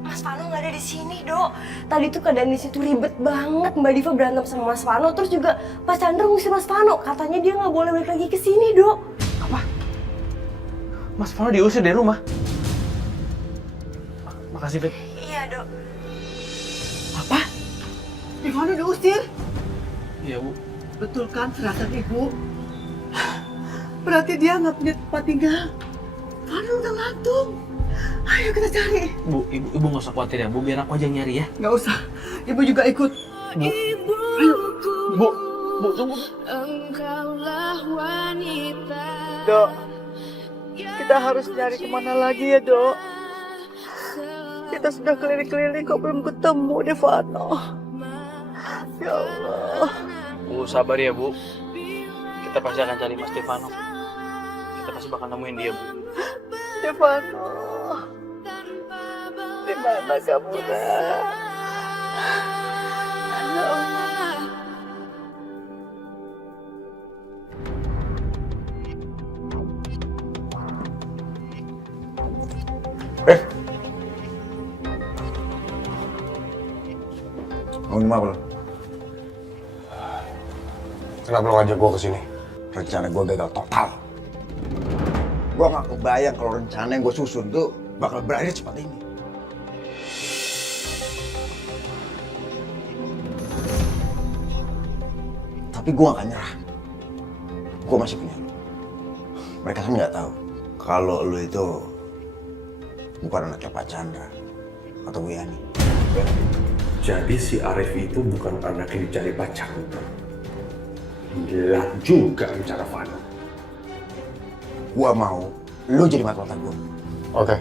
Mas Vano nggak ada di sini, Dok. Tadi tuh keadaan di situ ribet banget. Mbak Diva berantem sama Mas Vano, terus juga Pak Chandra ngusir Mas Vano. Katanya dia nggak boleh balik lagi ke sini, Dok. Apa? Mas Vano diusir dari rumah? Makasih Fit. Iya, Dok. Apa? Devano diusir? Iya Bu. Betul kan firasat Ibu? Berarti dia nggak punya tempat tinggal. Vano udah ngantung. Ayo kita cari. Bu, ibu nggak usah khawatir ya Bu, biar aku aja yang nyari ya. Nggak usah. Ibu juga ikut. Bu, ayo. Bu, tunggu. Dok, kita harus nyari kemana lagi ya, Dok? Kita sudah keliling-keliling kok belum ketemu Devano. Ya Allah. Bu, sabar ya Bu. Kita pasti akan cari Mas Devano. Kita pasti bakal nemuin dia Bu. Devano, di mana kamu, Nak? Ya Allah. Mau dimana belum? Kenapa lo ngajak gue kesini? Rencana gue gagal total. Gue gak kebayang kalau rencana yang gue susun tuh bakal berakhir cepat ini. Tapi gue gak akan nyerah. Gue masih punya lo. Mereka kan nggak tahu kalau lo itu bukan anaknya Pak Chandra atau Bu Yani. Jadi si Arif itu bukan anak yang dicari Pak Chandra. Gila juga bicara Vano. Gua mau lu jadi mata mata gue. Oke.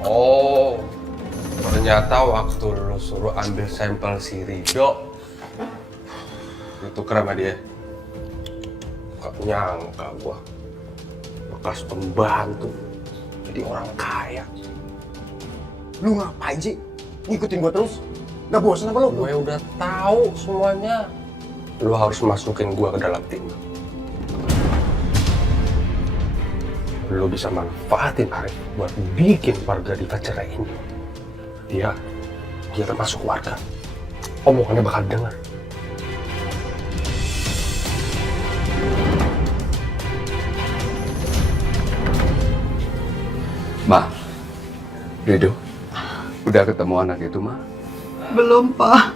Oh, ternyata waktu lu suruh ambil sampel si Rido, lu tuker sama dia. Gak nyangka gua, bekas pembantu jadi orang kaya. Lu ngapain sih? Ngikutin gua terus? Gak bosan apa lu? Gue udah tahu semuanya. Lu harus masukin gua ke dalam tim. Lu bisa manfaatin Arif buat bikin warga Diva cerai ini. Dia termasuk warga. Omongannya bakal denger. Ma, Rido, udah ketemu anak itu, Ma? Belum, Pak.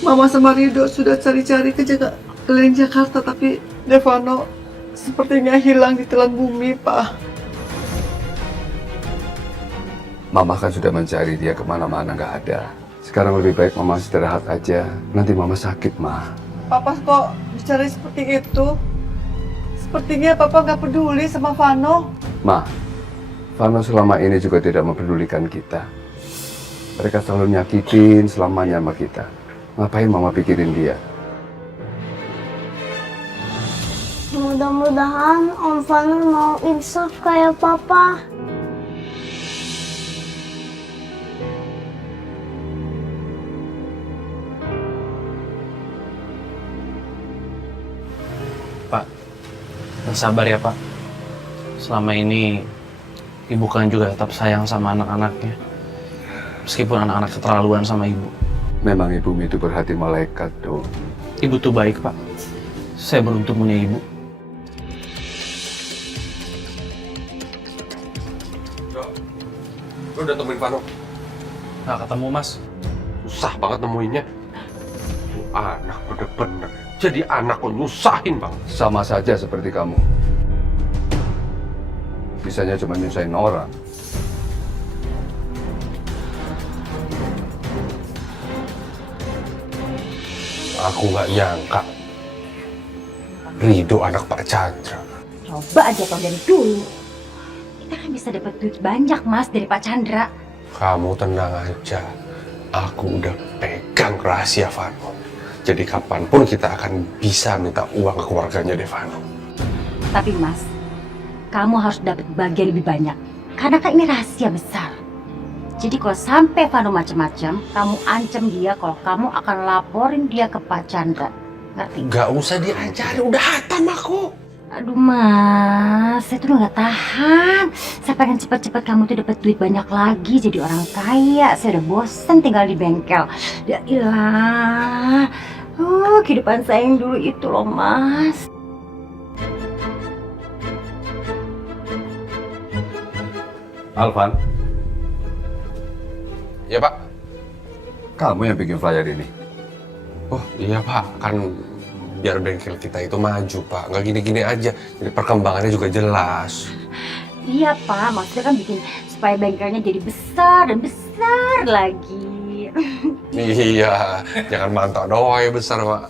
Mama sama Rido sudah cari-cari ke keliling Jakarta, tapi Devano sepertinya hilang di telan bumi, Pak. Mama kan sudah mencari dia kemana-mana, nggak ada. Sekarang lebih baik Mama istirahat aja. Nanti Mama sakit, Ma. Papa kok bicara seperti itu? Sepertinya Papa nggak peduli sama Vano. Ma, Vano selama ini juga tidak mempedulikan kita. Mereka selalu nyakitin selamanya sama kita. Ngapain Mama pikirin dia? Mudah-mudahan Om Vano mau insaf kayak Papa. Pak, yang sabar ya Pak. Selama ini Ibu kan juga tetap sayang sama anak-anaknya. Meskipun anak-anak keterlaluan sama Ibu. Memang ibumu itu berhati malaikat, dong. Ibu tuh baik, Pak. Saya beruntung punya Ibu. Lu udah temuin Vano? Nggak ketemu, Mas. Susah banget nemuinnya. Lu anak bener-bener. Jadi anak lu nyusahin banget. Sama saja seperti kamu. Bisanya cuma nyusahin orang. Aku nggak nyangka Rido anak Pak Chandra. Coba aja tau dari dulu. Kita kan bisa dapat duit banyak Mas dari Pak Chandra. Kamu tenang aja. Aku udah pegang rahasia Vano. Jadi kapanpun kita akan bisa minta uang ke keluarganya Devano. Tapi Mas, kamu harus dapat bagian lebih banyak. Karena kan ini rahasia besar. Jadi kalau sampai Vano macam-macam, kamu ancam dia kalau kamu akan laporin dia ke Pak Chandra. Ngerti? Gak usah diajarin, udah hatam aku. Aduh Mas, saya tuh nggak tahan. Saya pengen cepat-cepat kamu tuh dapat duit banyak lagi, jadi orang kaya. Saya udah bosen tinggal di bengkel. Ya ilah, kehidupan saya yang dulu itu loh Mas. Alvan, Ya Pak. kamu yang bikin flyer ini? Oh iya Pak, kan biar bengkel kita itu maju Pak. Nggak gini-gini aja, jadi perkembangannya juga jelas. Iya Pak, maksudnya kan bikin supaya bengkelnya jadi besar dan besar lagi. Iya, jangan mantap doang ya besar Pak.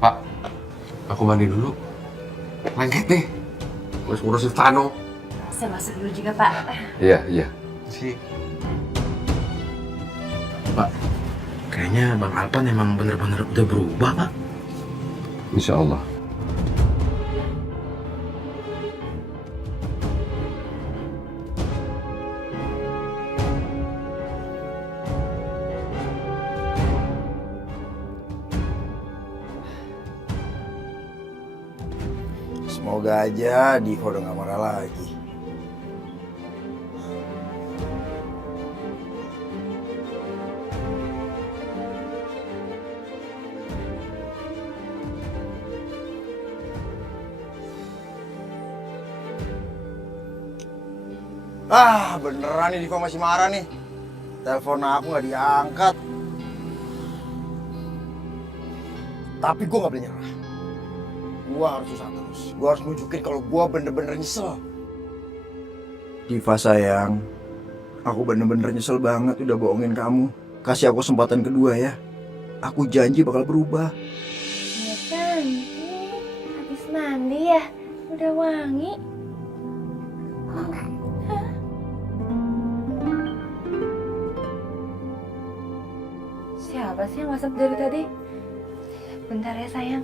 Pak, aku mandi dulu. Lengket nih, harus ngurusin Vano. Saya masuk dulu juga Pak. Iya. Sih. Pak, kayaknya Bang Alpan emang bener-bener udah berubah, Pak. Insya Allah. Semoga aja Diva udah gak marah lagi. Beneran nih Diva masih marah nih. Telepon aku gak diangkat. Tapi gue gak boleh nyerah. Gue harus usaha terus. Gue harus nunjukin kalau gue bener-bener nyesel. Diva sayang, aku bener-bener nyesel banget udah bohongin kamu. Kasih aku kesempatan kedua ya. Aku janji bakal berubah. Ya cantik, habis mandi ya, udah wangi. Siapa sih yang masak dari tadi? Bentar ya sayang.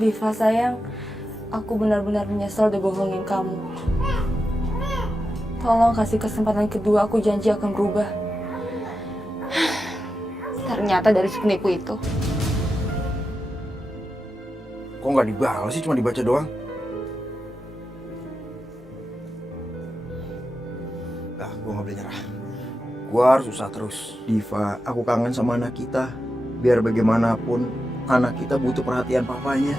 Diva sayang, aku benar-benar menyesal udah bohongin kamu. Tolong kasih kesempatan kedua, aku janji akan berubah. Ternyata dari si penipu itu. Kok nggak dibalas sih, cuma dibaca doang? Gue nggak boleh nyerah. Gue harus usaha terus. Diva, aku kangen sama anak kita. Biar bagaimanapun, anak kita butuh perhatian papanya.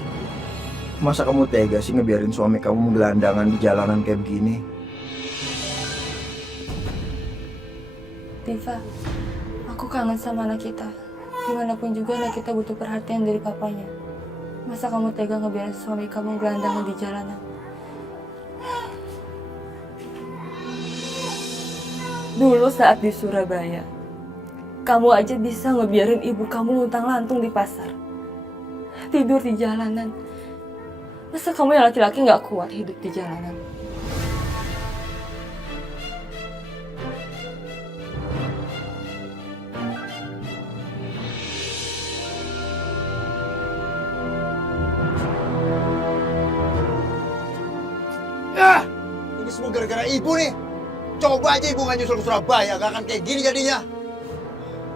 Masa kamu tega sih ngebiarin suami kamu menggelandangan di jalanan kayak begini? Diva, aku kangen sama anak kita. Dimanapun juga anak kita butuh perhatian dari papanya. Masa kamu tega ngebiarin suami kamu gelandangan di jalanan? Dulu saat di Surabaya, kamu aja bisa ngebiarin ibu kamu luntang-lantung di pasar. Tidur di jalanan. Masa kamu yang laki-laki gak kuat hidup di jalanan? Ini semua gara-gara ibu nih. Coba aja ibu nggak nyusul ke Surabaya, gak akan kayak gini jadinya.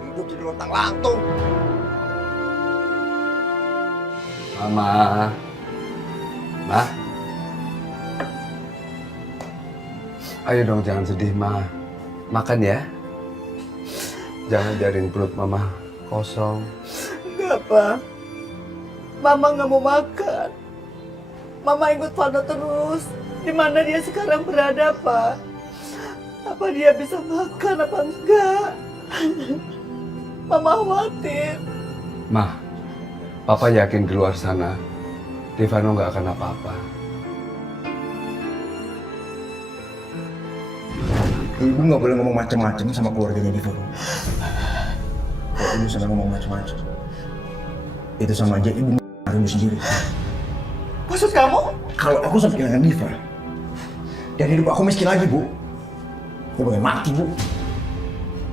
Hidup jadi lontang-lantung. Mama. Ma. Ayo dong, jangan sedih, Ma. Makan ya. Jangan biarin perut Mama kosong. Enggak, Pak. Mama nggak mau makan. Mama ikut Vano terus. Di mana dia sekarang berada, Pak? Apa dia bisa makan apa enggak? Mama khawatir. Ma, Papa yakin di luar sana Devano nggak akan apa-apa. Ibu nggak boleh ngomong macam-macam sama keluarganya Devano. Kalau ibu sampai ngomong macam-macam, itu sama aja ibu ibu sendiri. Maksud kamu? Kalau aku sampai kehilangan Diva, dan hidup aku miskin lagi, Bu. Aku pengen mati, Bu.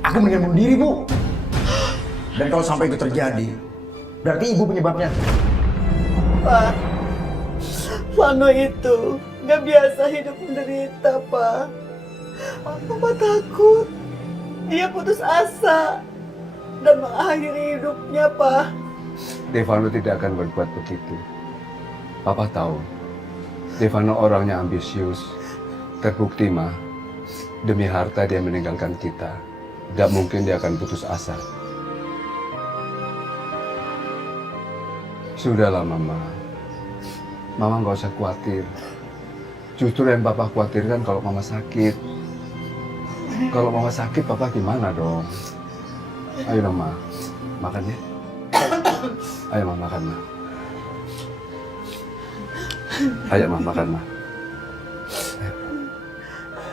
Aku mendingan bunuh diri, Bu. Dan kalau sampai itu terjadi, berarti ibu penyebabnya. Pak, Vano itu nggak biasa hidup menderita, Pak. Mama takut dia putus asa dan mengakhiri hidupnya, Pak. Devano tidak akan berbuat begitu. Papa tahu, Devano orangnya ambisius. Terbukti, Ma. Demi harta dia meninggalkan kita. Tidak mungkin dia akan putus asa. Sudahlah, Mama. Mama nggak usah khawatir. Justru yang Papa khawatirkan kalau Mama sakit. Kalau Mama sakit, Papa gimana dong? Ayo dong, Ma. Makan ya. Ayo, Ma, makan, Ma. Ayo, Ma, makan, Ma. Ayo.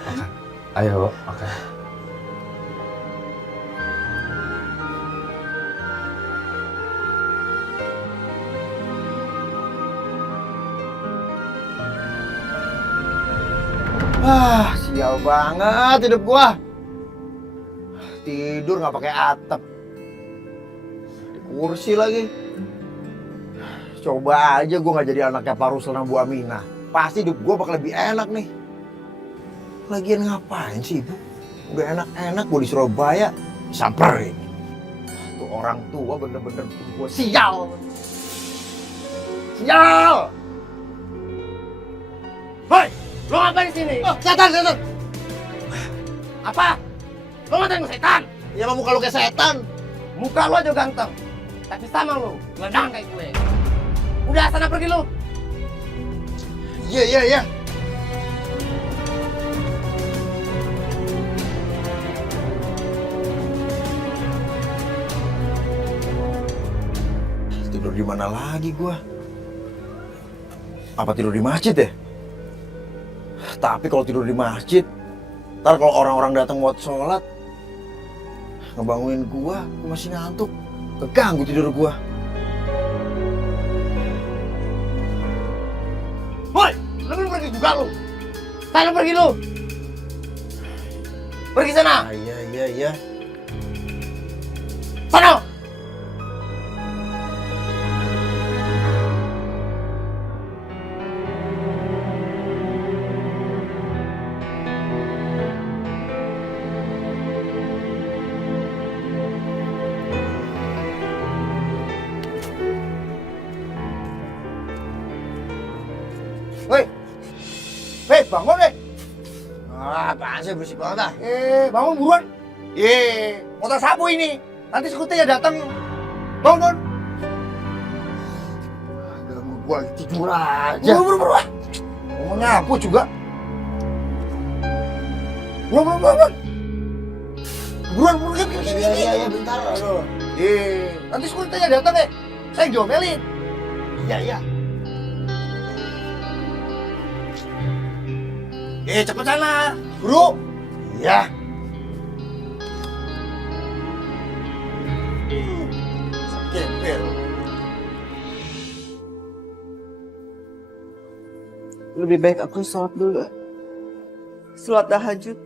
Makan. Ayo, makan. Sial banget hidup gua. Tidur nggak pakai atap. Di kursi lagi. Coba aja gua nggak jadi anaknya Pak Ruslan sama Bu Aminah. Pasti hidup gua bakal lebih enak nih. Lagian ngapain sih Ibu? Udah enak-enak gua di Surabaya samperin. Tuh orang tua bener-bener bikin gua sial. Sial! Hoi, lo ngapain di sini? Oh, setan. Apa? Lo ngatain gue setan? Ya emang muka lu kayak setan. Muka lo aja ganteng, tapi sama lo, gelandang kayak gue. Udah sana pergi lo. Iya. Tidur di mana lagi gua? Apa tidur di masjid ya? Tapi kalau tidur di masjid, ntar kalau orang-orang datang buat sholat, ngebangunin gua masih ngantuk, keganggu tidur gua. Woi, lo belum pergi juga lo. Sana pergi lo. Pergi sana. Iya. Sana. Hei, bangun deh. Apaan sih berisik banget ah. Bangun buruan. Motor sapu ini. Nanti skuternya datang. Bangun. Ganggu gua tidur aja. Buruan. Mau nyapu juga. Buruan. Buruan. Iya, bentar. Aduh. Nanti skuternya datang deh. Saya jomelin. Iya. Cepet sana, bro. Iya. Gembel. Lebih baik aku sholat dulu. Sholat tahajud.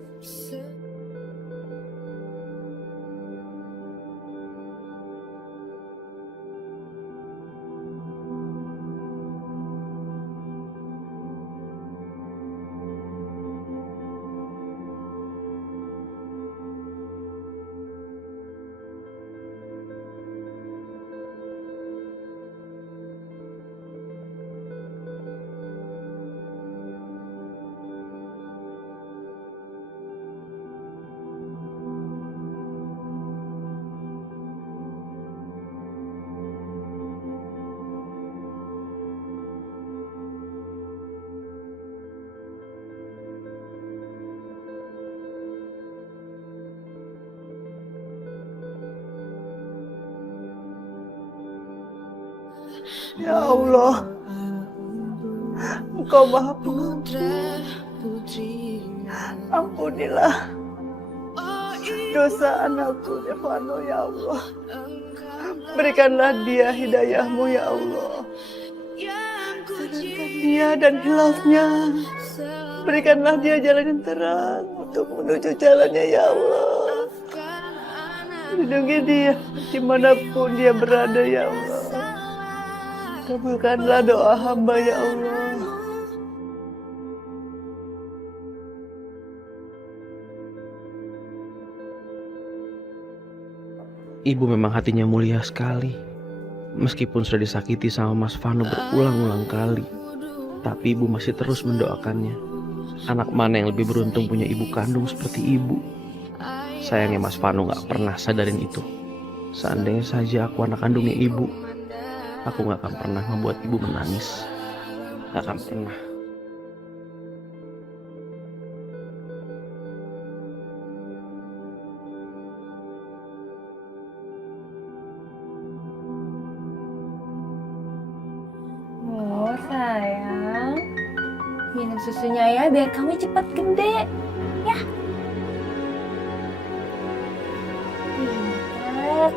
Ya Allah, Engkau Maha Pengampun. Ampunilah dosa anakku Devano ya Allah. Berikanlah dia hidayahmu ya Allah. Senangkan dia dan hilafnya. Berikanlah dia jalan yang terang untuk menuju jalannya ya Allah. Lindungi dia dimanapun dia berada ya Allah. Kabulkanlah doa hamba ya Allah. Ibu memang hatinya mulia sekali. Meskipun sudah disakiti sama Mas Vano berulang-ulang kali, tapi ibu masih terus mendoakannya. Anak mana yang lebih beruntung punya ibu kandung seperti ibu? Sayangnya Mas Vano gak pernah sadarin itu. Seandainya saja aku anak kandungnya ibu, aku gak akan pernah membuat ibu menangis. Gak akan pernah. Oh sayang, minum susunya ya biar kamu cepat gede, ya. Pintar.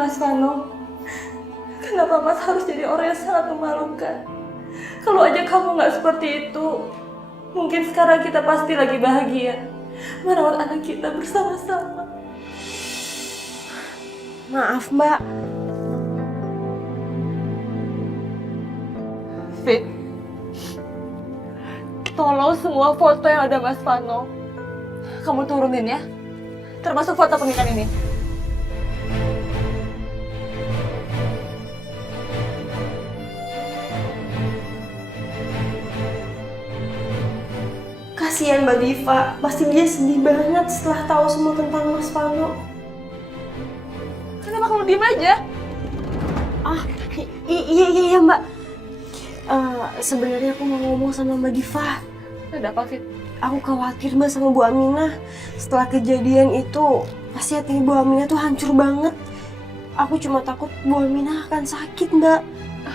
Mas Vano, kenapa Mas harus jadi orang yang sangat memalukan? Kalau aja kamu nggak seperti itu, mungkin sekarang kita pasti lagi bahagia merawat anak kita bersama-sama. Maaf Mbak. Fit, tolong semua foto yang ada Mas Vano kamu turunin ya, termasuk foto pernikahan ini. Kasihan Mbak Diva, pasti dia sedih banget setelah tahu semua tentang Mas Vano. Kenapa kamu diem aja? Iya Mbak. Sebenarnya aku mau ngomong sama Mbak Diva. Ada apa Fit? Aku khawatir Mbak sama Bu Aminah. Setelah kejadian itu, pasti hati Bu Aminah tuh hancur banget. Aku cuma takut Bu Aminah akan sakit Mbak.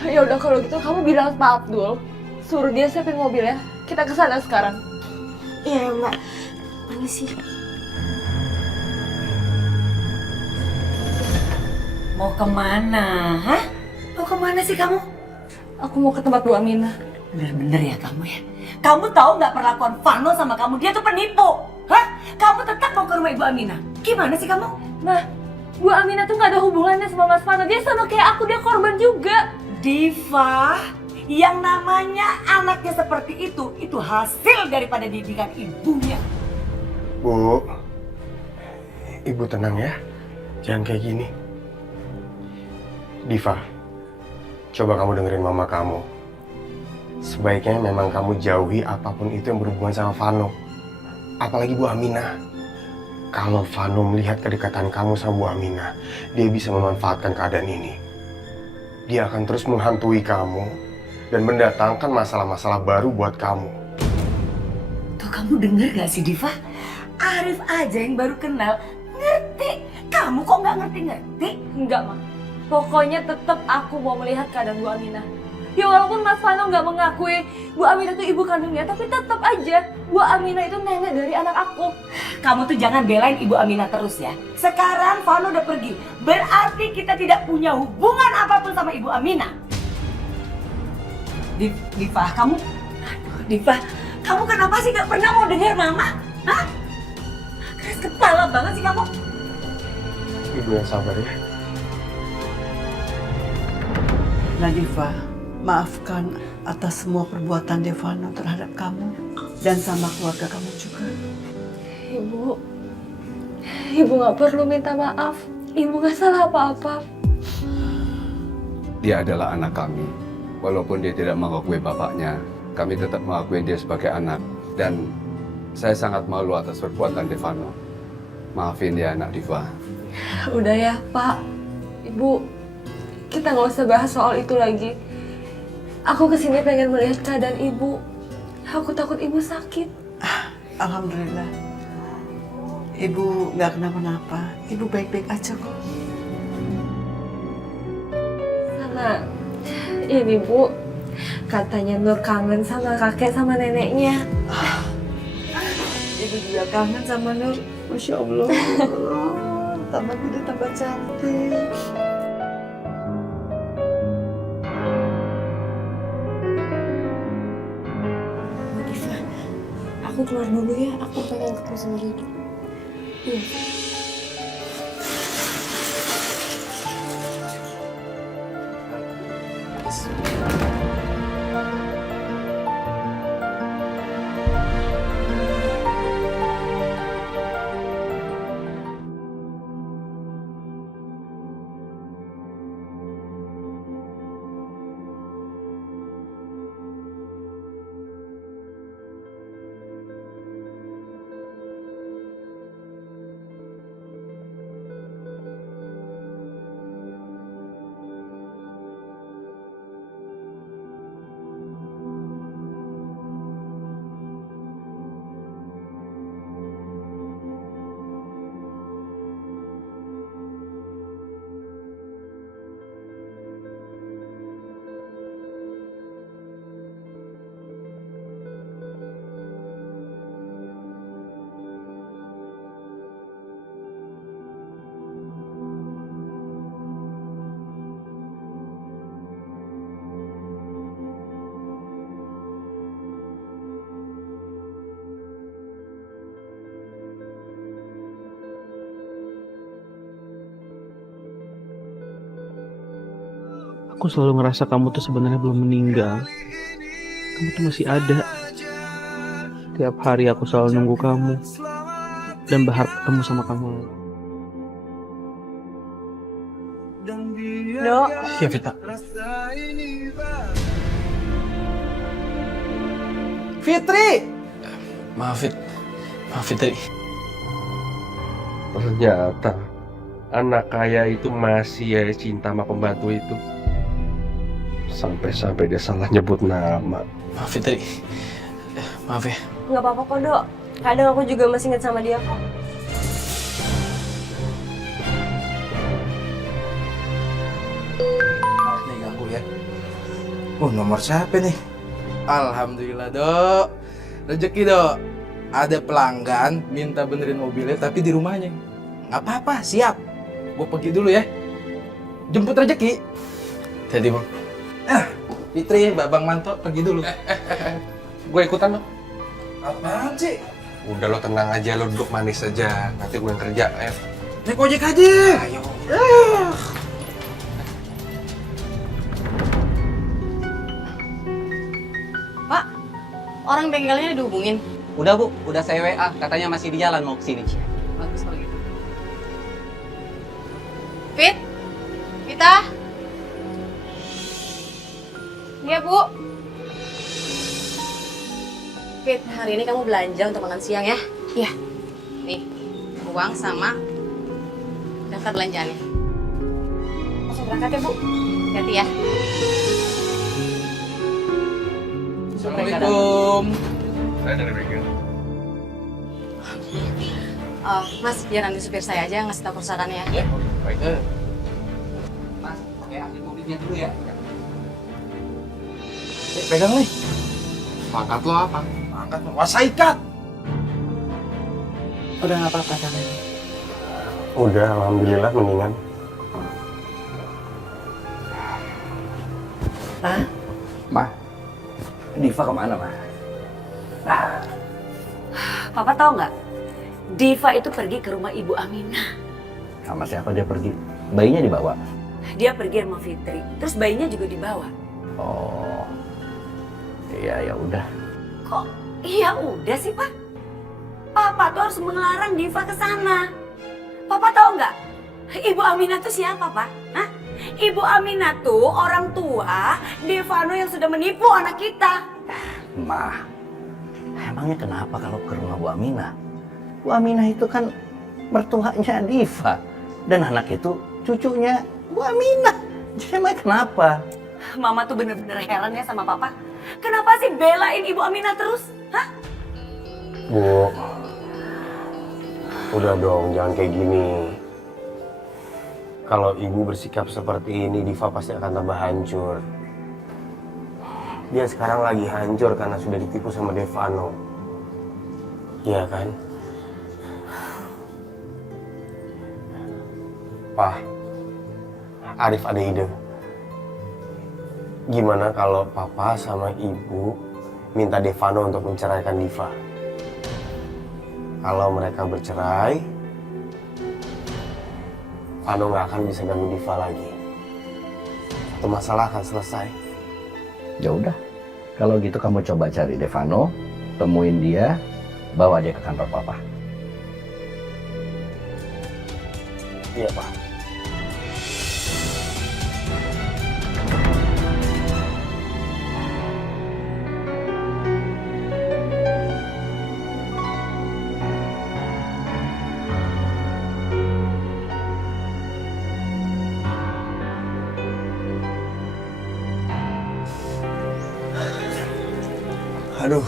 Ya udah kalau gitu kamu bilang Pak Abdul, suruh dia siapin mobil ya. Kita kesana sekarang. Iya Mbak, permisi. Mau kemana? Hah? Mau kemana sih kamu? Aku mau ke tempat Bu Aminah. Bener-bener ya kamu ya? Kamu tahu nggak perlakuan Vano sama kamu? Dia tuh penipu. Hah? Kamu tetap mau ke rumah Ibu Aminah? Gimana sih kamu? Nah, Bu Aminah tuh nggak ada hubungannya sama Mas Vano. Dia sama kayak aku, dia korban juga. Diva, yang namanya anaknya seperti itu hasil daripada didikan ibunya. Bu, Ibu tenang ya. Jangan kayak gini. Diva, coba kamu dengerin mama kamu. Sebaiknya memang kamu jauhi apapun itu yang berhubungan sama Vano. Apalagi Bu Aminah. Kalau Vano melihat kedekatan kamu sama Bu Aminah, dia bisa memanfaatkan keadaan ini. Dia akan terus menghantui kamu dan mendatangkan masalah-masalah baru buat kamu. Tuh kamu denger gak sih Diva? Arif aja yang baru kenal ngerti. Kamu kok nggak ngerti-ngerti? Enggak, Ma. Pokoknya tetap aku mau melihat keadaan Bu Aminah. Ya walaupun Mas Vano nggak mengakui Bu Aminah itu ibu kandungnya, tapi tetap aja Bu Aminah itu nenek dari anak aku. Kamu tuh jangan belain Ibu Aminah terus ya. Sekarang Vano udah pergi, berarti kita tidak punya hubungan apapun sama Ibu Aminah. Diva, kamu... Aduh, Diva, kamu kenapa sih gak pernah mau dengar Mama? Hah? Keras kepala banget sih kamu. Ibu yang sabar ya. Nadifa, maafkan atas semua perbuatan Devano terhadap kamu dan sama keluarga kamu juga. Ibu nggak perlu minta maaf. Ibu nggak salah apa-apa. Dia adalah anak kami. Walaupun dia tidak mengakui bapaknya, kami tetap mengakui dia sebagai anak. Dan saya sangat malu atas perbuatan Devano. Maafin ya anak Diva. Udah ya Pak, Ibu. Kita nggak usah bahas soal itu lagi. Aku kesini pengen melihat keadaan ibu. Aku takut ibu sakit. Alhamdulillah. Ibu nggak kenapa-napa. Ibu baik-baik aja kok. Sama ini Bu, katanya Nur kangen sama kakek sama neneknya. Ibu juga kangen sama Nur. Masya Allah. Tambah gede tambah cantik. Aku keluar dulu ya, aku pengen ketemu sama Ridho. Iya. Aku selalu ngerasa kamu tuh sebenarnya belum meninggal. Kamu tuh masih ada. Tiap hari aku selalu nunggu kamu dan berharap ketemu sama kamu. Dok. Iya, Vita. Fitri! Maaf Fitri. Ternyata anak kaya itu masih ya cinta sama pembantu itu. Sampai-sampai dia salah nyebut nama. Maaf Fitri. Maaf ya. Nggak apa-apa kok, Dok. Kadang aku juga masih ingat sama dia kok. Maaf nih ganggu ya. Nomor siapa nih? Alhamdulillah, Dok. Rezeki, Dok. Ada pelanggan minta benerin mobilnya tapi di rumahnya. Nggak apa-apa, siap. Gue pergi dulu ya. Jemput rezeki. Jadi, Bang. Fitri, Babang Manto pergi dulu. Gue ikutan lo. Apaan sih? Udah lo tenang aja, lo duduk manis aja. Nanti gue yang kerja, ayo. Naik ojek aja. Ayo. Pak, orang bengkelnya dihubungin. Udah Bu, udah saya WA, katanya masih di jalan mau kesini. Bagus kalau gitu. Fit, Vita. Iya Bu. Fit, hari ini kamu belanja untuk makan siang ya? Iya. Nih, uang sama daftar belanjaannya. Langsung berangkat ya Bu. Hati-hati ya. Assalamualaikum. Saya dari bengkel. Mas, biar nanti supir saya aja ngasih tahu kerusakannya ya. Baik. Mas, oke, ambil mobilnya dulu ya. Pegang nih. Pangkat lo apa? Angkat, wasaikat. Udah nggak apa-apa tangan. Udah, alhamdulillah mendingan. Hah? Ma, Diva kemana, Ma? Papa tahu nggak? Diva itu pergi ke rumah Ibu Aminah. Sama siapa dia pergi? Bayinya dibawa? Dia pergi sama Fitri. Terus bayinya juga dibawa. Oh, iya ya udah. Kok iya udah sih, Pak? Papa tuh harus melarang Diva ke sana. Papa tahu nggak? Ibu Aminah tuh siapa, Pak? Hah? Ibu Aminah tuh orang tua Devano yang sudah menipu anak kita. Ma, emangnya kenapa kalau ke rumah Bu Aminah? Bu Aminah itu kan mertuanya Diva. Dan anak itu cucunya Bu Aminah. Jadi emangnya kenapa? Mama tuh bener-bener heran ya sama papa. Kenapa sih belain Ibu Aminah terus? Hah? Bu, udah dong, jangan kayak gini. Kalau ibu bersikap seperti ini, Diva pasti akan tambah hancur. Dia sekarang lagi hancur karena sudah ditipu sama Devano. Iya kan? Pak, Arif ada ide. Gimana kalau papa sama ibu minta Devano untuk menceraikan Diva? Kalau mereka bercerai, Vano nggak akan bisa ganggu Diva lagi. Satu masalah akan selesai. Ya udah, kalau gitu kamu coba cari Devano, temuin dia, bawa dia ke kantor papa. Iya, Pak. Aduh,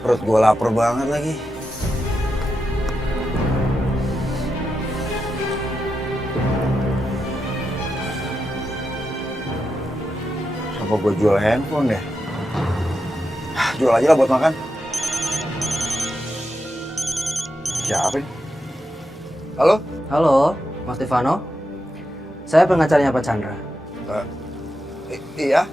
perut gue lapar banget lagi. Apa gue jual handphone deh? Jual aja lah buat makan. Siapa ini? Halo? Halo, Mas Devano. Saya pengacaranya Pak Chandra. Iya,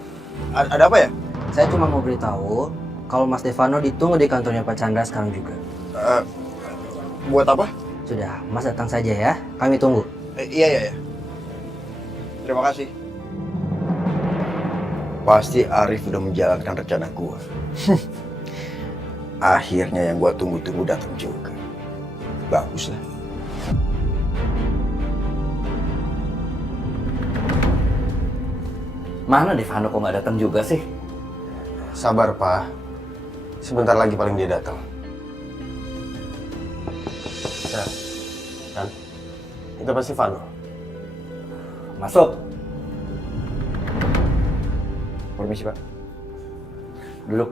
ada apa ya? Saya cuma mau beritahu kalau Mas Devano ditunggu di kantornya Pak Chandra sekarang juga. Buat apa? Sudah, Mas datang saja ya. Kami tunggu. Iya. Terima kasih. Pasti Arif udah menjalankan rencana gua. Akhirnya yang gua tunggu-tunggu datang juga. Bagus lah. Mana Devano kok nggak datang juga sih? Sabar, Pak. Sebentar lagi paling dia datang. Ya, kan? Itu pasti Vano. Masuk. Permisi, Pak. Duduk.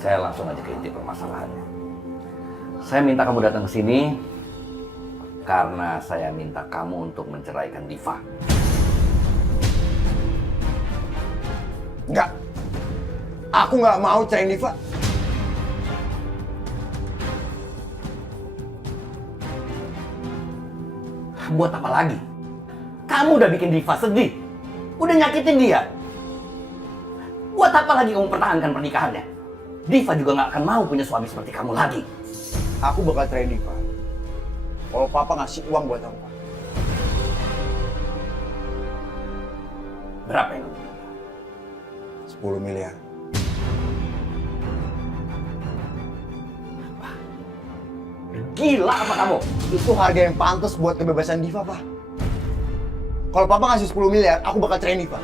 Saya langsung aja ke inti permasalahannya. Saya minta kamu datang ke sini karena saya minta kamu untuk menceraikan Diva. Enggak. Aku nggak mau ceraiin Diva. Buat apa lagi? Kamu udah bikin Diva sedih. Udah nyakitin dia. Buat apa lagi kamu pertahankan pernikahannya? Diva juga nggak akan mau punya suami seperti kamu lagi. Aku bakal ceraiin Diva. Kalau papa ngasih uang buat aku. Berapa yang 10 miliar. Gila apa kamu? Itu harga yang pantas buat kebebasan Diva, Pak. Kalau papa ngasih 10 miliar, aku bakal ceraiin Diva.